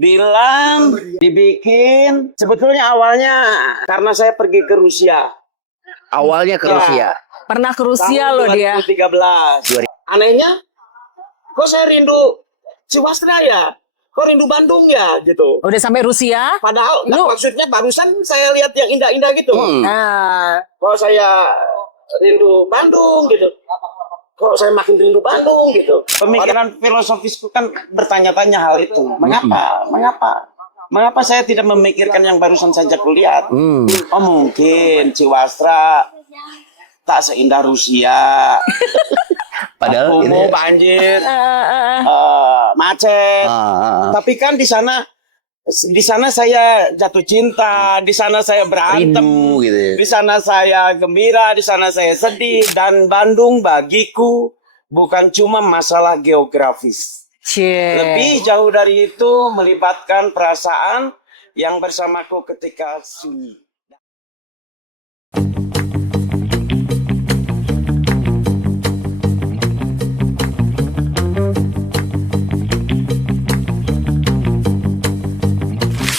Dilan dibikin sebetulnya awalnya karena saya pergi ke Rusia. Awalnya ke Rusia. Pernah ke Rusia loh dia. 2013. Anehnya, kok saya rindu Ciwastra ya? Kok rindu Bandung ya? Gitu. Udah sampai Rusia? Padahal maksudnya barusan saya lihat yang indah-indah gitu. Nah, Kok saya rindu Bandung gitu. Kok saya makin rindu Bandung gitu. Pemikiran filosofisku kan bertanya-tanya hal itu. Mengapa saya tidak memikirkan yang barusan saja kulihat? Oh mungkin Ciwastra tak seindah Rusia. Padahal ini banjir, macet. Tapi kan di sana saya jatuh cinta, di sana saya berantem, rindu, gitu ya. di sana saya gembira, di sana saya sedih. Dan Bandung bagiku bukan cuma masalah geografis. Lebih jauh dari itu melibatkan perasaan yang bersamaku ketika sunyi.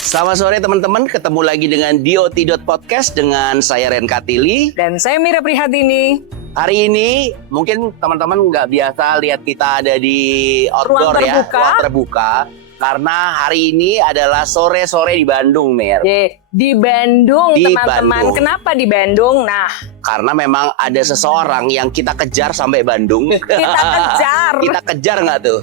Selamat sore teman-teman, ketemu lagi dengan DOT.podcast dengan saya Ren Katili. dan saya Mira Prihatini. Hari ini mungkin teman-teman nggak biasa lihat kita ada di outdoor Ruang terbuka. ruang terbuka. Karena hari ini adalah sore-sore di Bandung, Mir. Di Bandung, Di teman-teman. Bandung. Kenapa di Bandung? Nah, Karena memang ada seseorang yang kita kejar sampai Bandung. kita kejar. Kita kejar nggak tuh?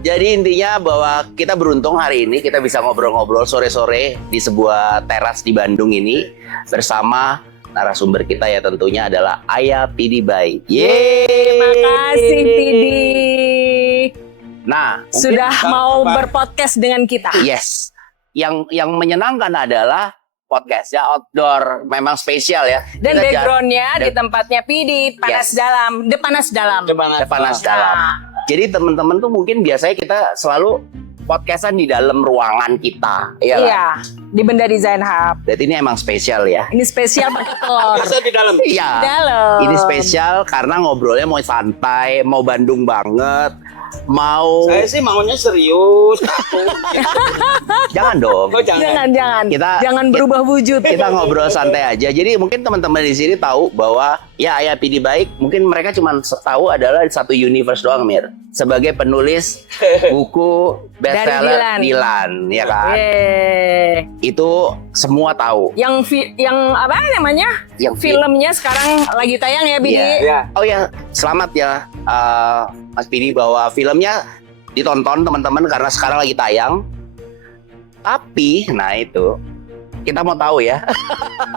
Jadi intinya bahwa kita beruntung hari ini kita bisa ngobrol-ngobrol sore-sore di sebuah teras di Bandung ini bersama narasumber kita ya tentunya adalah Ayah Pidi Bay. Terima kasih, Pidi. Nah, mungkin Sudah mau berpodcast dengan kita. yes. Yang menyenangkan adalah podcast ya outdoor, memang spesial ya. Dan Kita backgroundnya di tempatnya Pidi, panas Yes. dalam. De panas dalam. panas dalam. Jadi teman-teman tuh mungkin biasanya kita selalu podcastan di dalam ruangan kita. Iya. kan? Iya, di Benda Design Hub. Berarti ini emang spesial ya. Ini spesial pakai telur. Masa di dalam? Iya. Dalam. Ini spesial karena ngobrolnya mau santai, mau Bandung banget, mau Saya sih maunya serius. jangan dong. Kok jangan? Jangan. Kita- Jangan berubah wujud. Kita ngobrol santai aja. Jadi mungkin teman-teman di sini tahu bahwa ya Ayah Pidi Baik, mungkin mereka cuma tahu adalah satu universe doang, Mir. Sebagai penulis buku bestseller Dilan. Dilan, ya kan? Yeay. Itu semua tahu. Yang apa namanya? Yang Filmnya sekarang lagi tayang ya, Bidi? Iya. Ya. Oh ya, selamat ya Mas Pidi bahwa filmnya ditonton teman-teman karena sekarang lagi tayang. Tapi, nah itu kita mau tahu ya.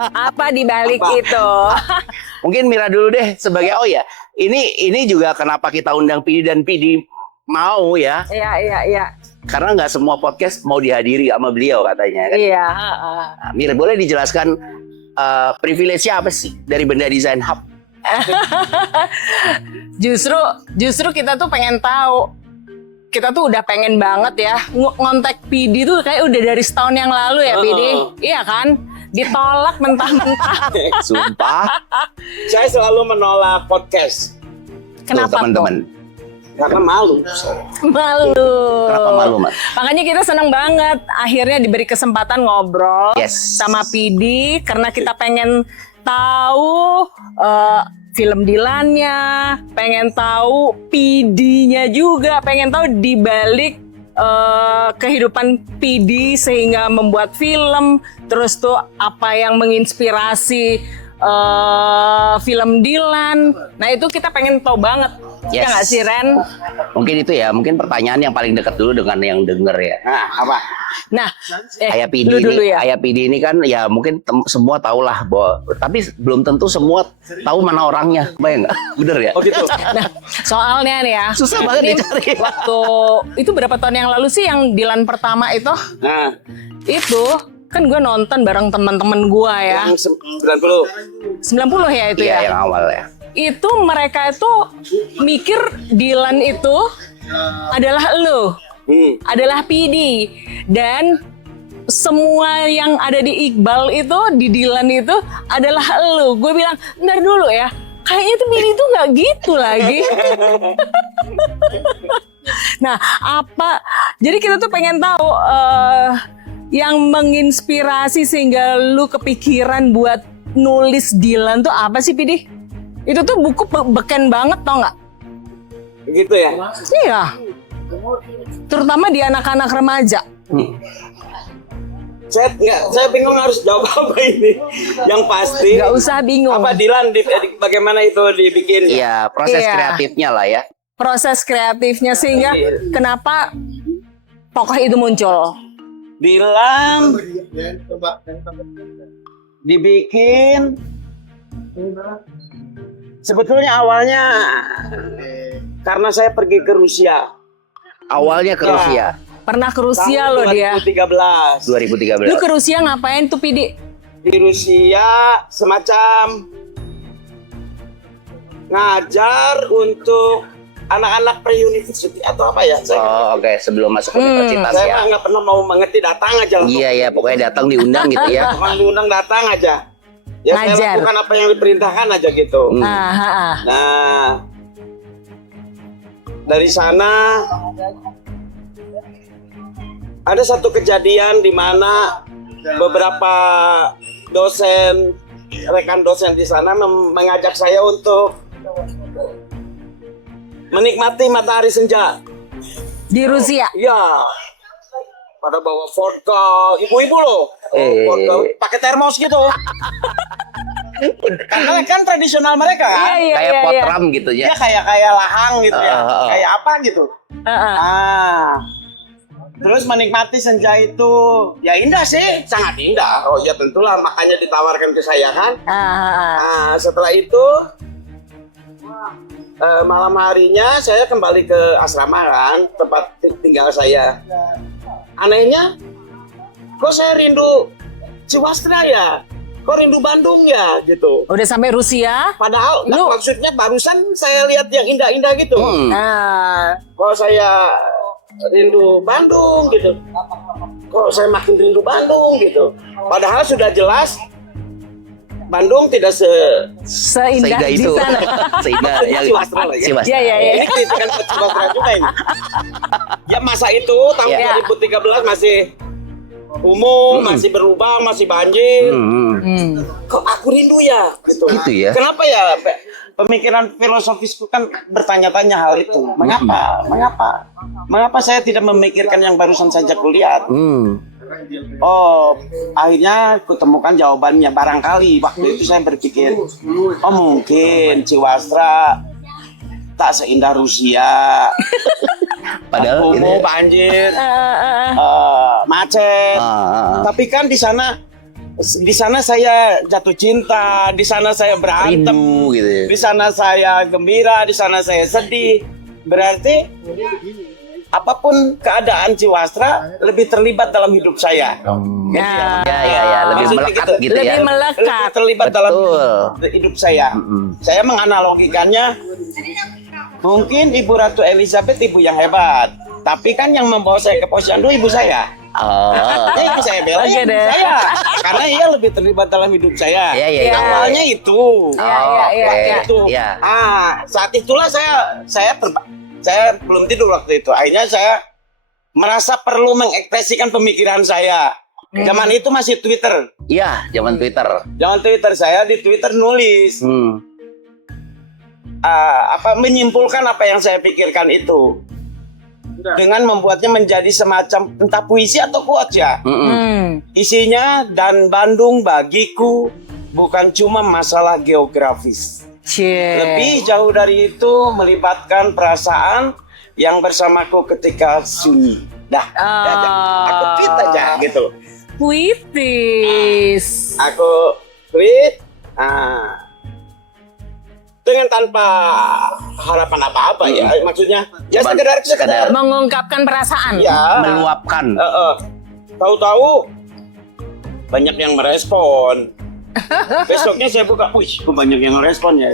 Apa di balik Apa? itu? Mungkin Mira dulu deh sebagai ini juga kenapa kita undang Pidi dan Pidi mau ya. Iya. Karena nggak semua podcast mau dihadiri sama beliau katanya kan. Iya. Nah, Mira boleh dijelaskan privilege-nya apa sih dari Benda Design Hub? Justru kita tuh pengen tahu. Kita tuh udah pengen banget ya ngontak Pidi tuh kayak udah dari setahun yang lalu ya, Pidi. Iya kan? Ditolak mentah-mentah. Sumpah. Saya selalu menolak podcast Kenapa Tuh, teman-teman. karena malu. Malu. Kenapa malu, Mas? Makanya kita seneng banget akhirnya diberi kesempatan ngobrol Yes. sama Pidi karena kita pengen tahu film Dilannya, pengen tahu PD-nya juga, pengen tahu di balik kehidupan PD sehingga membuat film, terus tuh apa yang menginspirasi film Dilan. Nah itu kita pengen tahu banget. Yes. Ya nggak sih, Ren? Mungkin itu ya, mungkin pertanyaan yang paling dekat dulu dengan yang denger ya. Nah, apa? Nah, Ayah Pidi lu dulu ini, ya. Ayah Pidi ini kan ya mungkin semua tahulah bahwa, tapi belum tentu semua tahu mana orangnya, bayang nggak? Bener ya? Oh gitu. Nah, soalnya nih ya. Susah banget ini dicari. Waktu itu berapa tahun yang lalu sih yang Dilan pertama itu? Nah, Itu kan gue nonton bareng teman-teman gue ya. yang 90. 90 ya itu Iya, ya. yang awal ya. Itu mereka itu mikir Dilan itu adalah lo, adalah PD, dan semua yang ada di Iqbal itu, di Dilan itu adalah lo. Gue bilang, ntar dulu ya, kayaknya tuh PD itu nggak gitu lagi. Nah, apa? Jadi kita tuh pengen tahu yang menginspirasi sehingga lu kepikiran buat nulis Dilan tuh apa sih, Pidi? Itu tuh buku beken banget, tau nggak? Begitu ya. Iya. Terutama di anak-anak remaja. Saya bingung harus jawab apa ini. Yang pasti. Nggak usah bingung. Apa Dilan bagaimana itu dibikin? Iya, proses Iya. kreatifnya lah ya. Proses kreatifnya sehingga kenapa tokoh itu muncul. Dilan dibikin sebetulnya awalnya karena saya pergi ke Rusia. Awalnya ke Ya. Rusia Pernah ke Rusia tahun loh dia. 2013. 2013. Lu ke Rusia ngapain tuh, Pidi? Di Rusia semacam ngajar untuk anak-anak pre-university atau apa ya? Oh, oke, sebelum masuk universitas Saya ya. mah nggak pernah mau mengerti, datang aja lah. Iya ya, pokoknya datang diundang gitu ya. Kalau diundang datang aja. Ya Ngajar. saya lakukan apa yang diperintahkan aja gitu. Nah, dari sana ada satu kejadian di mana beberapa dosen, rekan dosen di sana mengajak saya untuk menikmati matahari senja. Di Rusia. Ya, pada bawa vodka, ibu-ibu loh, vodka pakai termos gitu. Karena kan tradisional mereka kan, Kayak potram gitu dia ya. kayak lahang gitu ya, kayak apa gitu. Terus menikmati senja itu, ya indah sih, sangat indah. Oh ya tentulah, makanya ditawarkan ke saya kan. Setelah itu malam harinya saya kembali ke asrama kan, tempat tinggal saya. Anehnya, kok saya rindu Ciwastra ya? Kok rindu Bandung ya? Gitu. Udah sampai Rusia. Padahal maksudnya barusan saya lihat yang indah-indah gitu. Kok saya rindu Bandung gitu. Kok saya makin rindu Bandung gitu. Padahal sudah jelas Bandung tidak Seindah di itu. sana. Seindah yang Ciwastra lah ya. Ciwastra. Iya. Ini kritikan ke Ciwastra juga ini. Ya masa itu tahun 2013 masih umum, masih berlubang, masih banjir. Kok aku rindu ya? Gitu. Itu ya. Kenapa ya? Pemikiran filosofisku kan bertanya-tanya hal itu. Mengapa saya tidak memikirkan yang barusan saja kulihat? Oh, akhirnya kutemukan jawabannya. Barangkali waktu itu saya berpikir, oh mungkin Ciwastra tak seindah Rusia. Padahal Kumuh, banjir, macet. Tapi kan di sana saya jatuh cinta, di sana saya berantem, rindu gitu ya. di sana saya gembira, di sana saya sedih. Berarti apapun keadaan Ciwastra lebih terlibat dalam hidup saya. Ya, lebih Maksudnya melekat gitu. gitu ya. Lebih melekat. Lebih terlibat dalam hidup saya. Saya menganalogikannya, mungkin Ibu Ratu Elizabeth ibu yang hebat, tapi kan yang membawa saya ke posyandu ibu saya. Ya yang saya bela ya ibu saya, karena ia lebih terlibat dalam hidup saya. Iya. Awalnya itu. Itu. Iya. Saat itulah saya belum tidur waktu itu. Akhirnya saya merasa perlu mengekspresikan pemikiran saya. Zaman itu masih Twitter. Iya, zaman Twitter. Zaman Twitter saya di Twitter nulis. Menyimpulkan apa yang saya pikirkan itu dengan membuatnya menjadi semacam entah puisi atau quotes ya. Isinya, dan Bandung bagiku bukan cuma masalah geografis. Lebih jauh dari itu, melibatkan perasaan yang bersamaku ketika sunyi. Aku tweet aja gitu. Puitis. Aku tweet dengan tanpa harapan apa-apa ya, maksudnya ya sekedar Mengungkapkan perasaan. ya, meluapkan. tahu-tahu banyak yang merespon. Besoknya saya buka, wih, kok banyak yang merespon ya.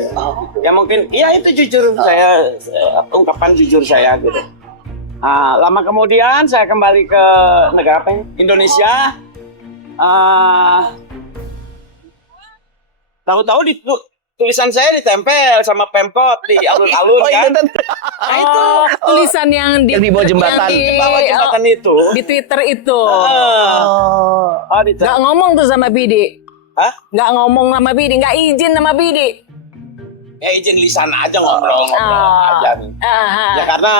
Ya mungkin, ya itu jujur saya ungkapan jujur saya gitu. Lama kemudian saya kembali ke negara apa ya? Indonesia. Tahu-tahu tulisan saya ditempel sama Pemkot di alun-alun kan. Nah, itu tulisan yang Yang di bawah jembatan. yang Di bawah jembatan itu. di Twitter itu. Oh, Nggak ngomong tuh sama Bidi. Hah? Nggak ngomong sama Bidi, nggak izin sama Bidi. Ya izin lisan aja ngobrol-ngobrol aja. Ya karena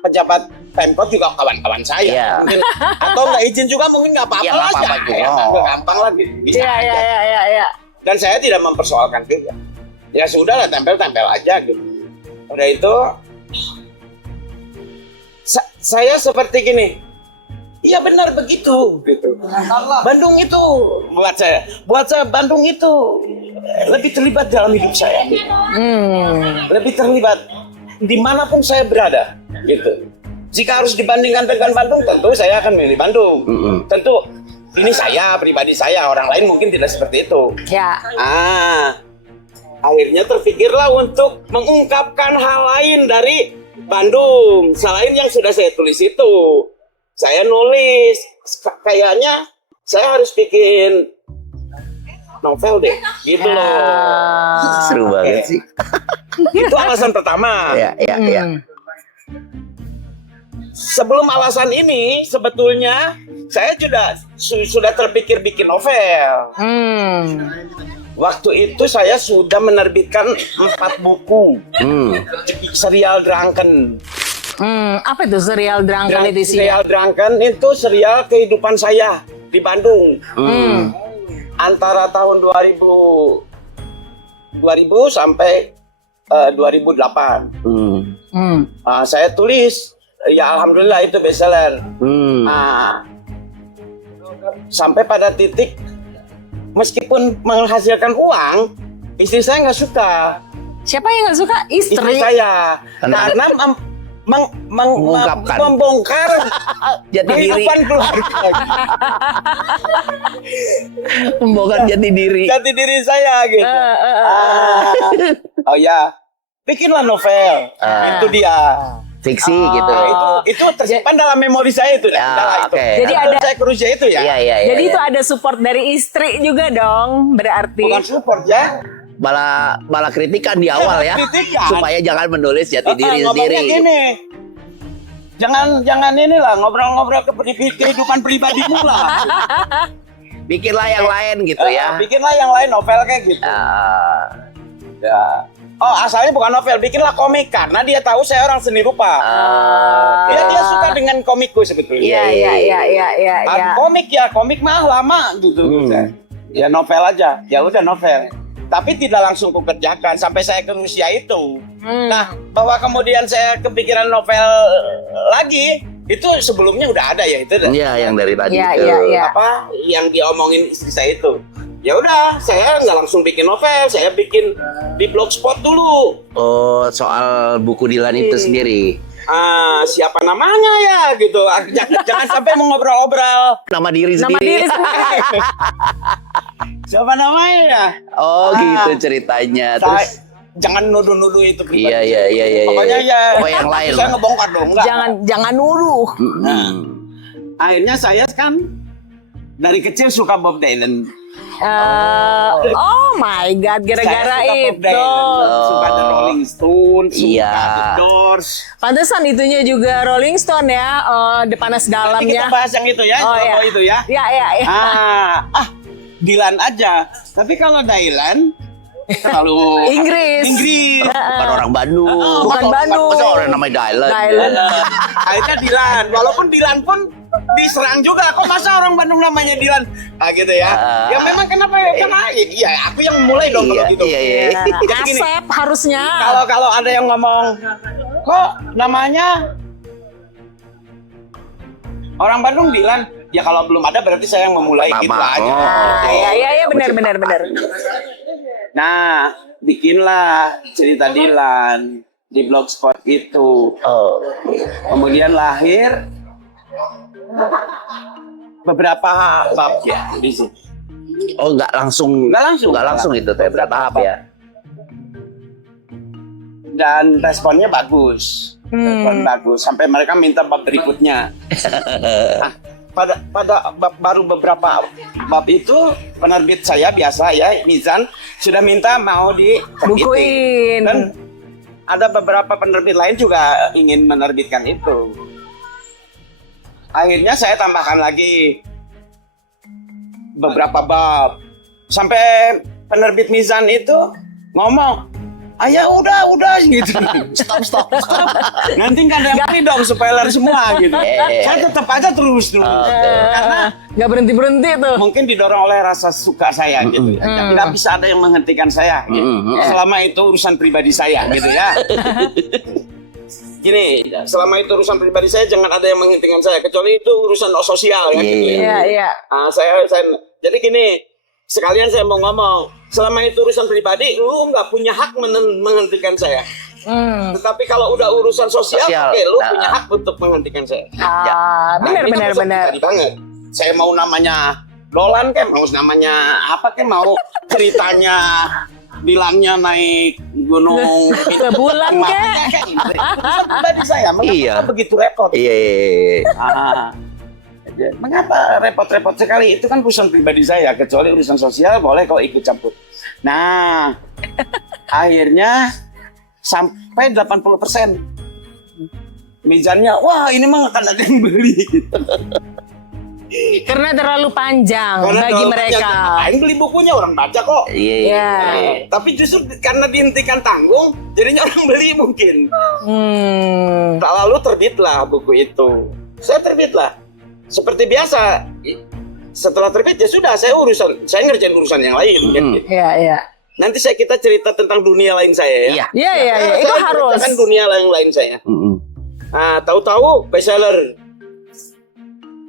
pejabat Pemkot juga kawan-kawan saya. Iya. Mungkin, atau nggak izin juga mungkin nggak apa-apa Iya, lah. nggak apa-apa juga. Ya, gampang lah bisa Iya, aja. iya. Dan saya tidak mempersoalkan juga. Ya sudah lah, tempel-tempel aja gitu. Udah itu saya seperti gini. Iya benar begitu gitu. Bandung itu buat saya Bandung itu lebih terlibat dalam hidup saya. Lebih terlibat dimanapun saya berada gitu. Jika harus dibandingkan dengan Bandung, tentu saya akan memilih Bandung. Tentu ini saya pribadi saya, orang lain mungkin tidak seperti itu. Ya. Akhirnya terpikirlah untuk mengungkapkan hal lain dari Bandung selain yang sudah saya tulis itu. Saya nulis, kayaknya saya harus bikin novel deh, gitu loh. Seru banget sih. Itu alasan pertama. Iya. Sebelum alasan ini, sebetulnya saya sudah terpikir bikin novel. Waktu itu saya sudah menerbitkan 4 buku serial Drunken. Apa itu serial Drunken itu sih? Serial Drunken itu serial kehidupan saya di Bandung. Antara tahun 2000 sampai 2008. Saya tulis, ya alhamdulillah itu bestseller. Sampai pada titik meskipun menghasilkan uang, istri saya nggak suka. Siapa yang nggak suka? Istri saya. Karena Mengungkapkan. membongkar Jati diri. kehidupan keluarga. Membongkar jati diri. Jati diri saya gitu. Oh ya, bikinlah novel. Itu dia. Fiksi gitu. Itu tersimpan dalam memori saya itu. Ya, oke. Jadi ada saya ke Rusia itu ya. Iya. Jadi itu ada support dari istri juga dong, berarti. Bukan support ya. Malah kritikan di awal ya. Kritikan. Supaya jangan menulis jati diri Ngomongnya sendiri. gini. Jangan inilah ngobrol-ngobrol kehidupan pribadimu lah. Bikinlah yang lain gitu ya. Bikinlah yang lain novel kayak gitu. Ya. Oh, asalnya bukan novel, bikinlah komik karena dia tahu saya orang seni rupa. Dia suka dengan komikku sebetulnya. Iya. Komik mah lama gitu. Ya novel aja. Ya udah novel. Tapi tidak langsung kukerjakan sampai saya ke Rusia itu. Nah, bahwa kemudian saya kepikiran novel lagi, itu sebelumnya udah ada ya itu. Iya, yang dari tadi itu. Apa yang diomongin istri saya itu. Ya udah, saya nggak langsung bikin novel, saya bikin di Blogspot dulu. Oh, soal buku Dilan itu sendiri. Siapa namanya ya gitu. Jangan sampai mengobrol-obrol. Nama diri Nama sendiri. diri sendiri. Siapa namanya ya? Oh, gitu ceritanya. Terus jangan nuduh-nuduh itu pribadi. Iya. Pokoknya ya. Pokoknya yang lain Saya lah. ngebongkar dong, enggak. Jangan nuduh. Akhirnya saya kan dari kecil suka Bob Dylan. Oh my God, gara-gara Saya suka Bob itu. Dylan, suka The Rolling Stones, suka Iya. The Doors. Pantesan itunya juga Rolling Stone ya, The Panas Nanti kita Dalamnya. bahas yang itu ya, Oh, iya. itu ya. Iya. Dylan aja. Tapi kalau Dylan terlalu Inggris. bukan orang Bandung. Bukan Bandung. Masa orang namanya Dylan. Dylan. Akhirnya Dylan. Walaupun Dylan pun diserang juga. Kok masa orang Bandung namanya Dylan? Gitu ya. Ya memang kenapa ya? Karena iya aku yang mulai dong kalau gitu. Iya. Jadi gini, Asep harusnya. kalau ada yang ngomong, kok namanya orang Bandung Dylan? Ya kalau belum ada berarti saya yang memulai gitu aja. Iya, benar. Nah, bikinlah cerita Dylan di Blogspot itu. Kemudian lahir beberapa bab ya di sini. Oh, nggak langsung itu, tapi bertahap ya. Dan responnya bagus. Respon bagus sampai mereka minta bab berikutnya. baru beberapa bab itu penerbit saya biasa ya, Mizan sudah minta mau Bukuin. dan ada beberapa penerbit lain juga ingin menerbitkan itu. Akhirnya saya tambahkan lagi beberapa bab sampai penerbit Mizan itu ngomong, "Ayah udah gitu." Stop. Nanti nggak ada yang beli dong, spoiler semua gitu. Saya tetap aja terus. Karena nggak berhenti tuh. mungkin didorong oleh rasa suka saya gitu. Nggak bisa ada yang menghentikan saya gitu. Selama itu urusan pribadi saya gitu ya. Gini, selama itu urusan pribadi saya jangan ada yang menghentikan saya, kecuali itu urusan sosial ya gitu. Iya. Saya jadi gini, sekalian saya mau ngomong, selama itu urusan pribadi, lu nggak punya hak menghentikan saya. Tetapi kalau udah urusan sosial. Oke, lu punya hak untuk menghentikan saya. Benar. Tadi banget. Saya mau namanya Dolan mau namanya apa mau ceritanya bilangnya naik gunung ke bulan pribadi saya, mengapa begitu repot? Iya. Mengapa repot-repot sekali? Itu kan urusan pribadi saya, kecuali urusan sosial boleh kau ikut campur. Nah, akhirnya sampai 80%. Mizannya, wah ini mah akan ada yang beli. Karena terlalu panjang bagi mereka. Ngapain beli bukunya, orang baca kok. Iya. Tapi justru karena dihentikan tanggung, jadinya orang beli mungkin. Lalu terbitlah buku itu. Saya terbitlah. Seperti biasa, setelah terbit ya sudah, saya ngerjain urusan yang lain. Iya. Nanti kita cerita tentang dunia lain saya ya. Iya. Itu harus. Kan dunia lain saya. Nah, tahu-tahu bestseller.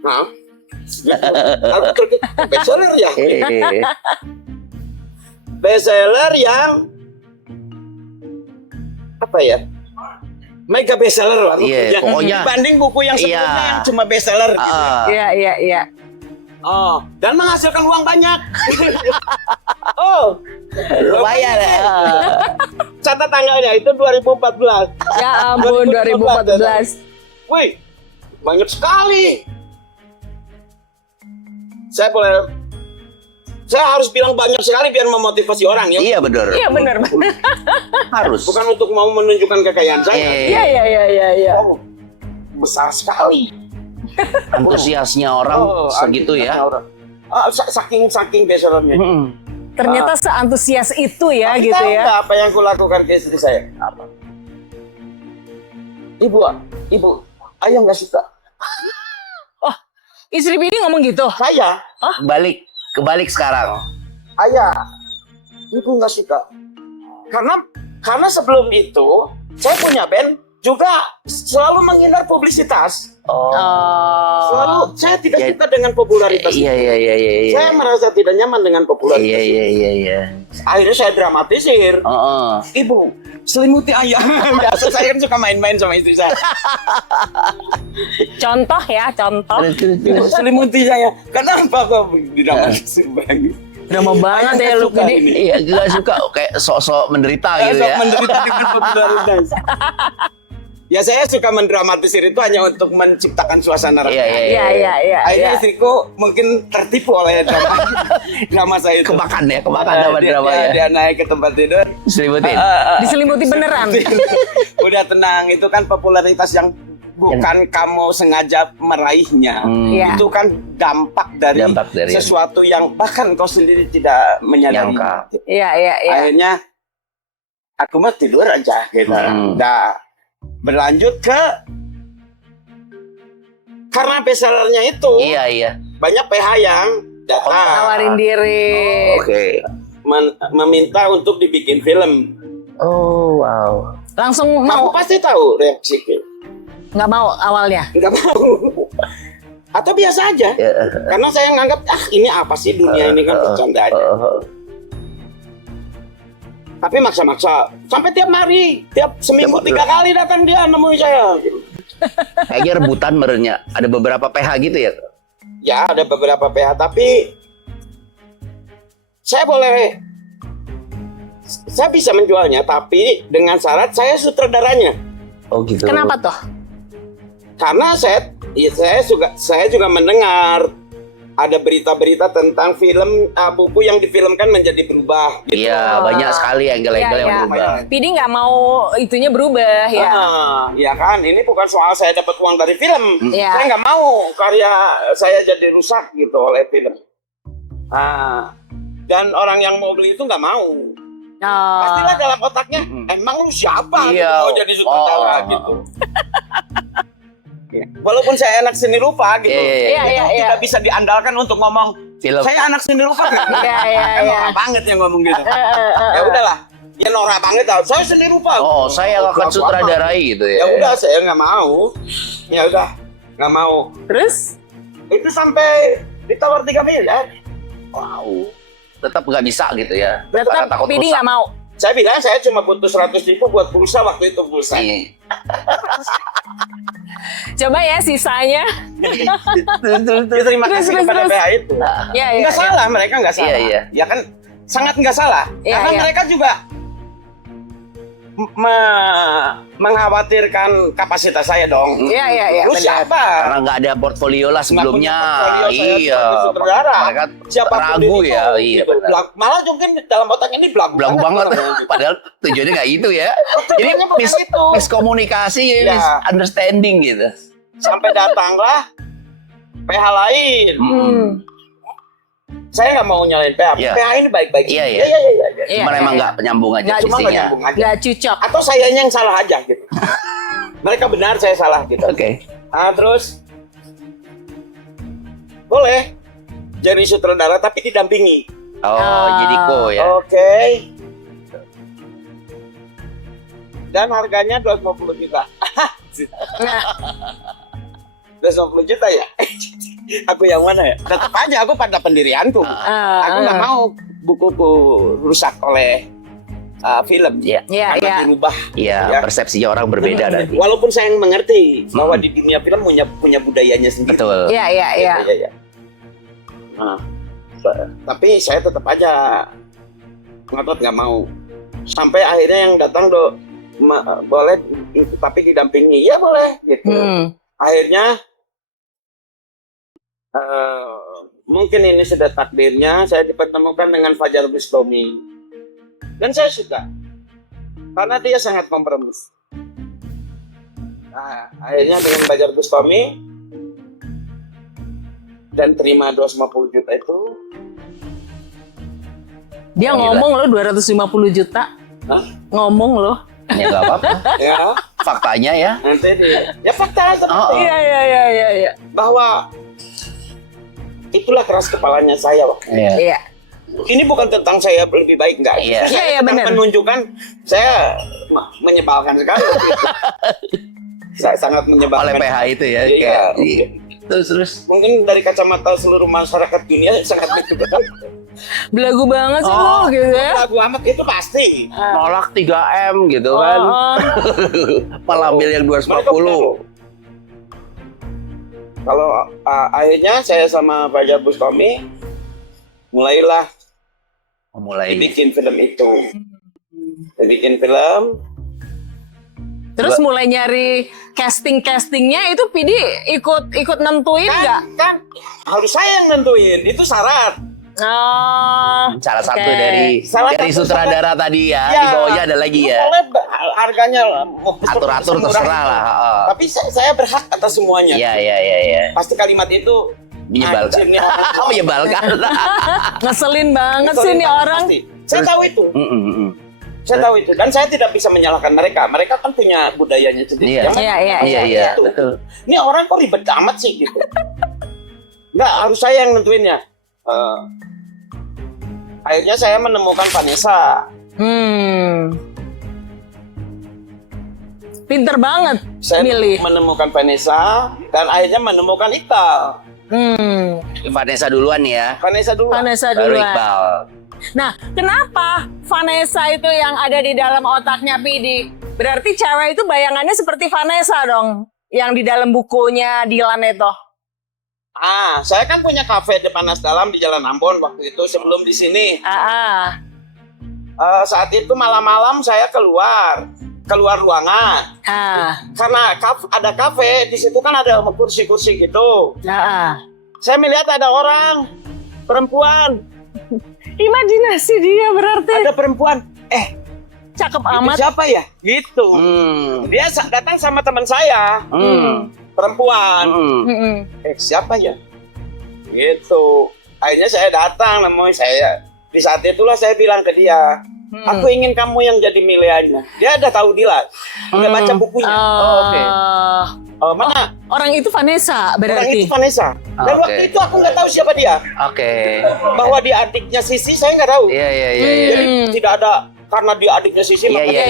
Nah, bestseller ya. Bestseller yang apa ya? Mega bestseller lah. Pokoknya dibanding buku yang sebelumnya yang cuma bestseller gitu. Iya. Dan menghasilkan uang banyak. lumayan ya. Catat tanggalnya itu 2014. Ya ampun, 2014. Wih, banyak sekali. Saya harus bilang banyak sekali biar memotivasi orang ya. Iya benar. Iya benar. Harus. Bukan untuk mau menunjukkan kekayaan saya. Iya. Besar sekali. Antusiasnya orang segitu ya. Saking bestsellernya. Ternyata seantusias itu ya gitu Tahu ya. nggak apa yang kulakukan ke istri saya? Apa? Ibu, ayah nggak suka. Istri bini ngomong gitu. Saya, Kebalik sekarang. ayah, ibu nggak suka. Karena sebelum itu saya punya band juga selalu menghindar publisitas. Selalu saya tidak suka dengan popularitas. Iya. Saya merasa tidak nyaman dengan popularitas. Iya. Akhirnya saya dramatisir. Ibu, selimuti ayah. Biasa saya kan suka main-main sama istri saya. Contoh. Ibu, selimuti saya. Kenapa kok dramatisir banget? Drama banget ya lu suka gini. ini. Iya, gak suka kayak sok-sok menderita gitu ya. Menderita dengan popularitas. Ya saya suka mendramatisir itu hanya untuk menciptakan suasana rakyat. Iya. Akhirnya istriku mungkin tertipu oleh drama saya itu. Kemakan sama drama ya. Dia naik ke tempat tidur. Diselimutin. Diselimuti beneran. Udah tenang, itu kan popularitas yang bukan kamu sengaja meraihnya. Iya. Itu kan dampak dari sesuatu yang bahkan kau sendiri tidak menyadari. Iya. Akhirnya aku mah tidur aja gitu. Berlanjut ke karena bestsellernya itu. Iya. Banyak PH yang datang Tawarin diri. Oke. Meminta untuk dibikin film. Oh, wow. Langsung Kamu mau. pasti tahu reaksiku. Nggak mau awalnya. Nggak mau. Atau biasa aja. Karena saya nganggap ini apa sih dunia ini kan bercanda aja. Tapi maksa-maksa sampai tiap seminggu 3 kali datang dia nemuin saya. Kayaknya rebutan merenya. Ada beberapa PH gitu ya? Ya ada beberapa PH, tapi saya bisa menjualnya, tapi dengan syarat saya sutradaranya. Oh gitu. Kenapa toh? Karena saya juga mendengar ada berita-berita tentang film buku yang difilmkan menjadi berubah gitu. Iya, banyak sekali angle-angle Iya, yang iya. berubah. Pidi nggak mau itunya berubah ya. Ya kan, ini bukan soal saya dapat uang dari film. Iya. Saya nggak mau karya saya jadi rusak gitu oleh film. Dan orang yang mau beli itu nggak mau. Pastilah dalam otaknya, emang lu siapa gitu, Iya. mau jadi sutradara gitu. Walaupun saya anak seni rupa gitu, Iya. tidak bisa diandalkan untuk ngomong Film. saya anak seni rupa kan? Iya. Norak banget yang ngomong gitu. Ya udahlah, ya norak banget tau. Saya seni rupa. Oh, saya akan sutradarai gitu ya. Ya udah, saya nggak mau. Ya udah, nggak mau. Terus? Itu sampai ditawar 3 miliar. Wow. Tetap nggak bisa gitu ya. Tetap Karena takut Pidi rusak. nggak mau. Saya bilang saya cuma butuh 100.000 buat pulsa waktu itu pulsa. Iya. Coba ya sisanya. Terima kasih Terus, kepada terus. PH itu. Iya. Nggak salah, mereka nggak salah. Iya. Ya kan sangat nggak salah. Iya, Karena iya. mereka juga mengkhawatirkan kapasitas saya dong. Iya. Lu Benar. siapa? Karena nggak ada portfolio lah sebelumnya. portfolio, saya Iya. sebagai sutradara. Mereka Siapapun ragu itu, ya. Iya. gitu. Malah mungkin dalam otaknya ini belagu Belagu banget. gitu. Padahal tujuannya nggak itu ya. Jadi Tujuannya bukan itu. miskomunikasi, Ya. misunderstanding gitu. Sampai datanglah PH lain. Saya nggak mau nyalain PH. Iya. PH ini baik-baik. Iya. Iya. Iya, Cuman iya, emang iya. nggak nyambung aja Nggak, Cuma nggak visinya. nyambung aja. Nggak cocok. Atau sayanya yang salah aja gitu. Mereka benar, saya salah gitu. Oke. Terus boleh jadi sutradara tapi didampingi. Oh, jadi ya. Oke. Dan harganya 250 juta. 250 juta ya? Aku yang mana ya? Tetap aja aku pada pendirianku. Aku nggak mau bukuku rusak oleh film. Iya. Karena dirubah. Iya, Ya. persepsinya orang berbeda nanti. Walaupun saya mengerti bahwa di dunia film punya budayanya sendiri. Betul. Iya. Iya. Nah, tapi saya tetap aja ngotot nggak mau. Sampai akhirnya yang datang boleh tapi didampingi. Ya boleh gitu. Akhirnya mungkin ini sudah takdirnya saya dipertemukan dengan Fajar Bustami. Dan saya suka karena dia sangat kompromi. Nah, akhirnya dengan Fajar Bustami dan terima 250 juta itu. Dia ngomong loh 250 juta. Hah? Ngomong loh. Ya nggak apa-apa. Ya, Faktanya ya. nanti ya fakta Oh. Iya. bahwa itulah keras kepalanya saya, Pak. Iya. Iya. Ini bukan tentang saya lebih baik, enggak. Iya. Saya Iya, sedang benar. menunjukkan saya menyebalkan sekali. Gitu. Saya sangat menyebalkan. Oleh PH itu ya. Iya, Kayak, oke. Terus. Mungkin dari kacamata seluruh masyarakat dunia sangat begitu. Belagu banget sih Oh. lo gitu ya. Lagu amat itu pasti. Nolak 3M gitu kan. Malah ambil yang 250. Kalau akhirnya saya sama Fajar Bustami mulailah Mulai. bikin film itu. Bikin film. Terus mulai nyari castingnya itu Pidi ikut nentuin nggak? Kan harus saya yang nentuin, itu syarat. Salah satu Oke. dari Salah satu sutradara tadi ya. Ya, Di bawahnya ada lagi ya. Boleh harganya Atur-atur semurah terserah itu. lah. Oh. Tapi saya berhak atas semuanya. Iya. Pasti kalimat itu Menyebalkan. anjir nih orang. Menyebalkan. Ngeselin banget Sorry sih nih banget, orang. pasti. Saya tahu itu. Mm-mm. Saya tahu itu dan saya tidak bisa menyalahkan mereka. Mereka kan punya budayanya sendiri. Iya. Jangan- Iya, Itu. betul. Ini orang kok ribet amat sih gitu. Enggak, harus saya yang nentuinnya. Akhirnya saya menemukan Vanessa. Pinter banget Saya milih. menemukan Vanessa dan akhirnya menemukan Iqbal. Vanessa duluan ya. Vanessa dulu. Vanessa Baru duluan. Iqbal. Nah, kenapa Vanessa itu yang ada di dalam otaknya Pidi? Berarti cewek itu bayangannya seperti Vanessa dong, yang di dalam bukunya Dilan itu. Saya kan punya kafe di Panas Dalam di Jalan Ambon waktu itu sebelum di sini. Saat itu malam-malam saya keluar keluar ruangan. Ah. Karena ada kafe, di situ kan ada kursi-kursi gitu. Ah. Saya melihat ada orang perempuan, Imajinasi dia berarti. ada perempuan. Cakep Itu amat. siapa ya? Gitu. Dia datang sama teman saya, perempuan. Mm-mm. Siapa ya? Gitu. Akhirnya saya datang, namanya saya. Di saat itulah saya bilang ke dia, aku ingin kamu yang jadi miliknya. Dia udah tahu Dilan, udah baca bukunya. Oke. Mana? Orang itu Vanessa Orang berarti. itu Vanessa. Dan Oke. waktu itu aku nggak tahu siapa dia. Oke. Bahwa dia adiknya Sisi, saya nggak tahu. Iya. Jadi tidak ada karena dia adiknya Sisi. Iya, makanya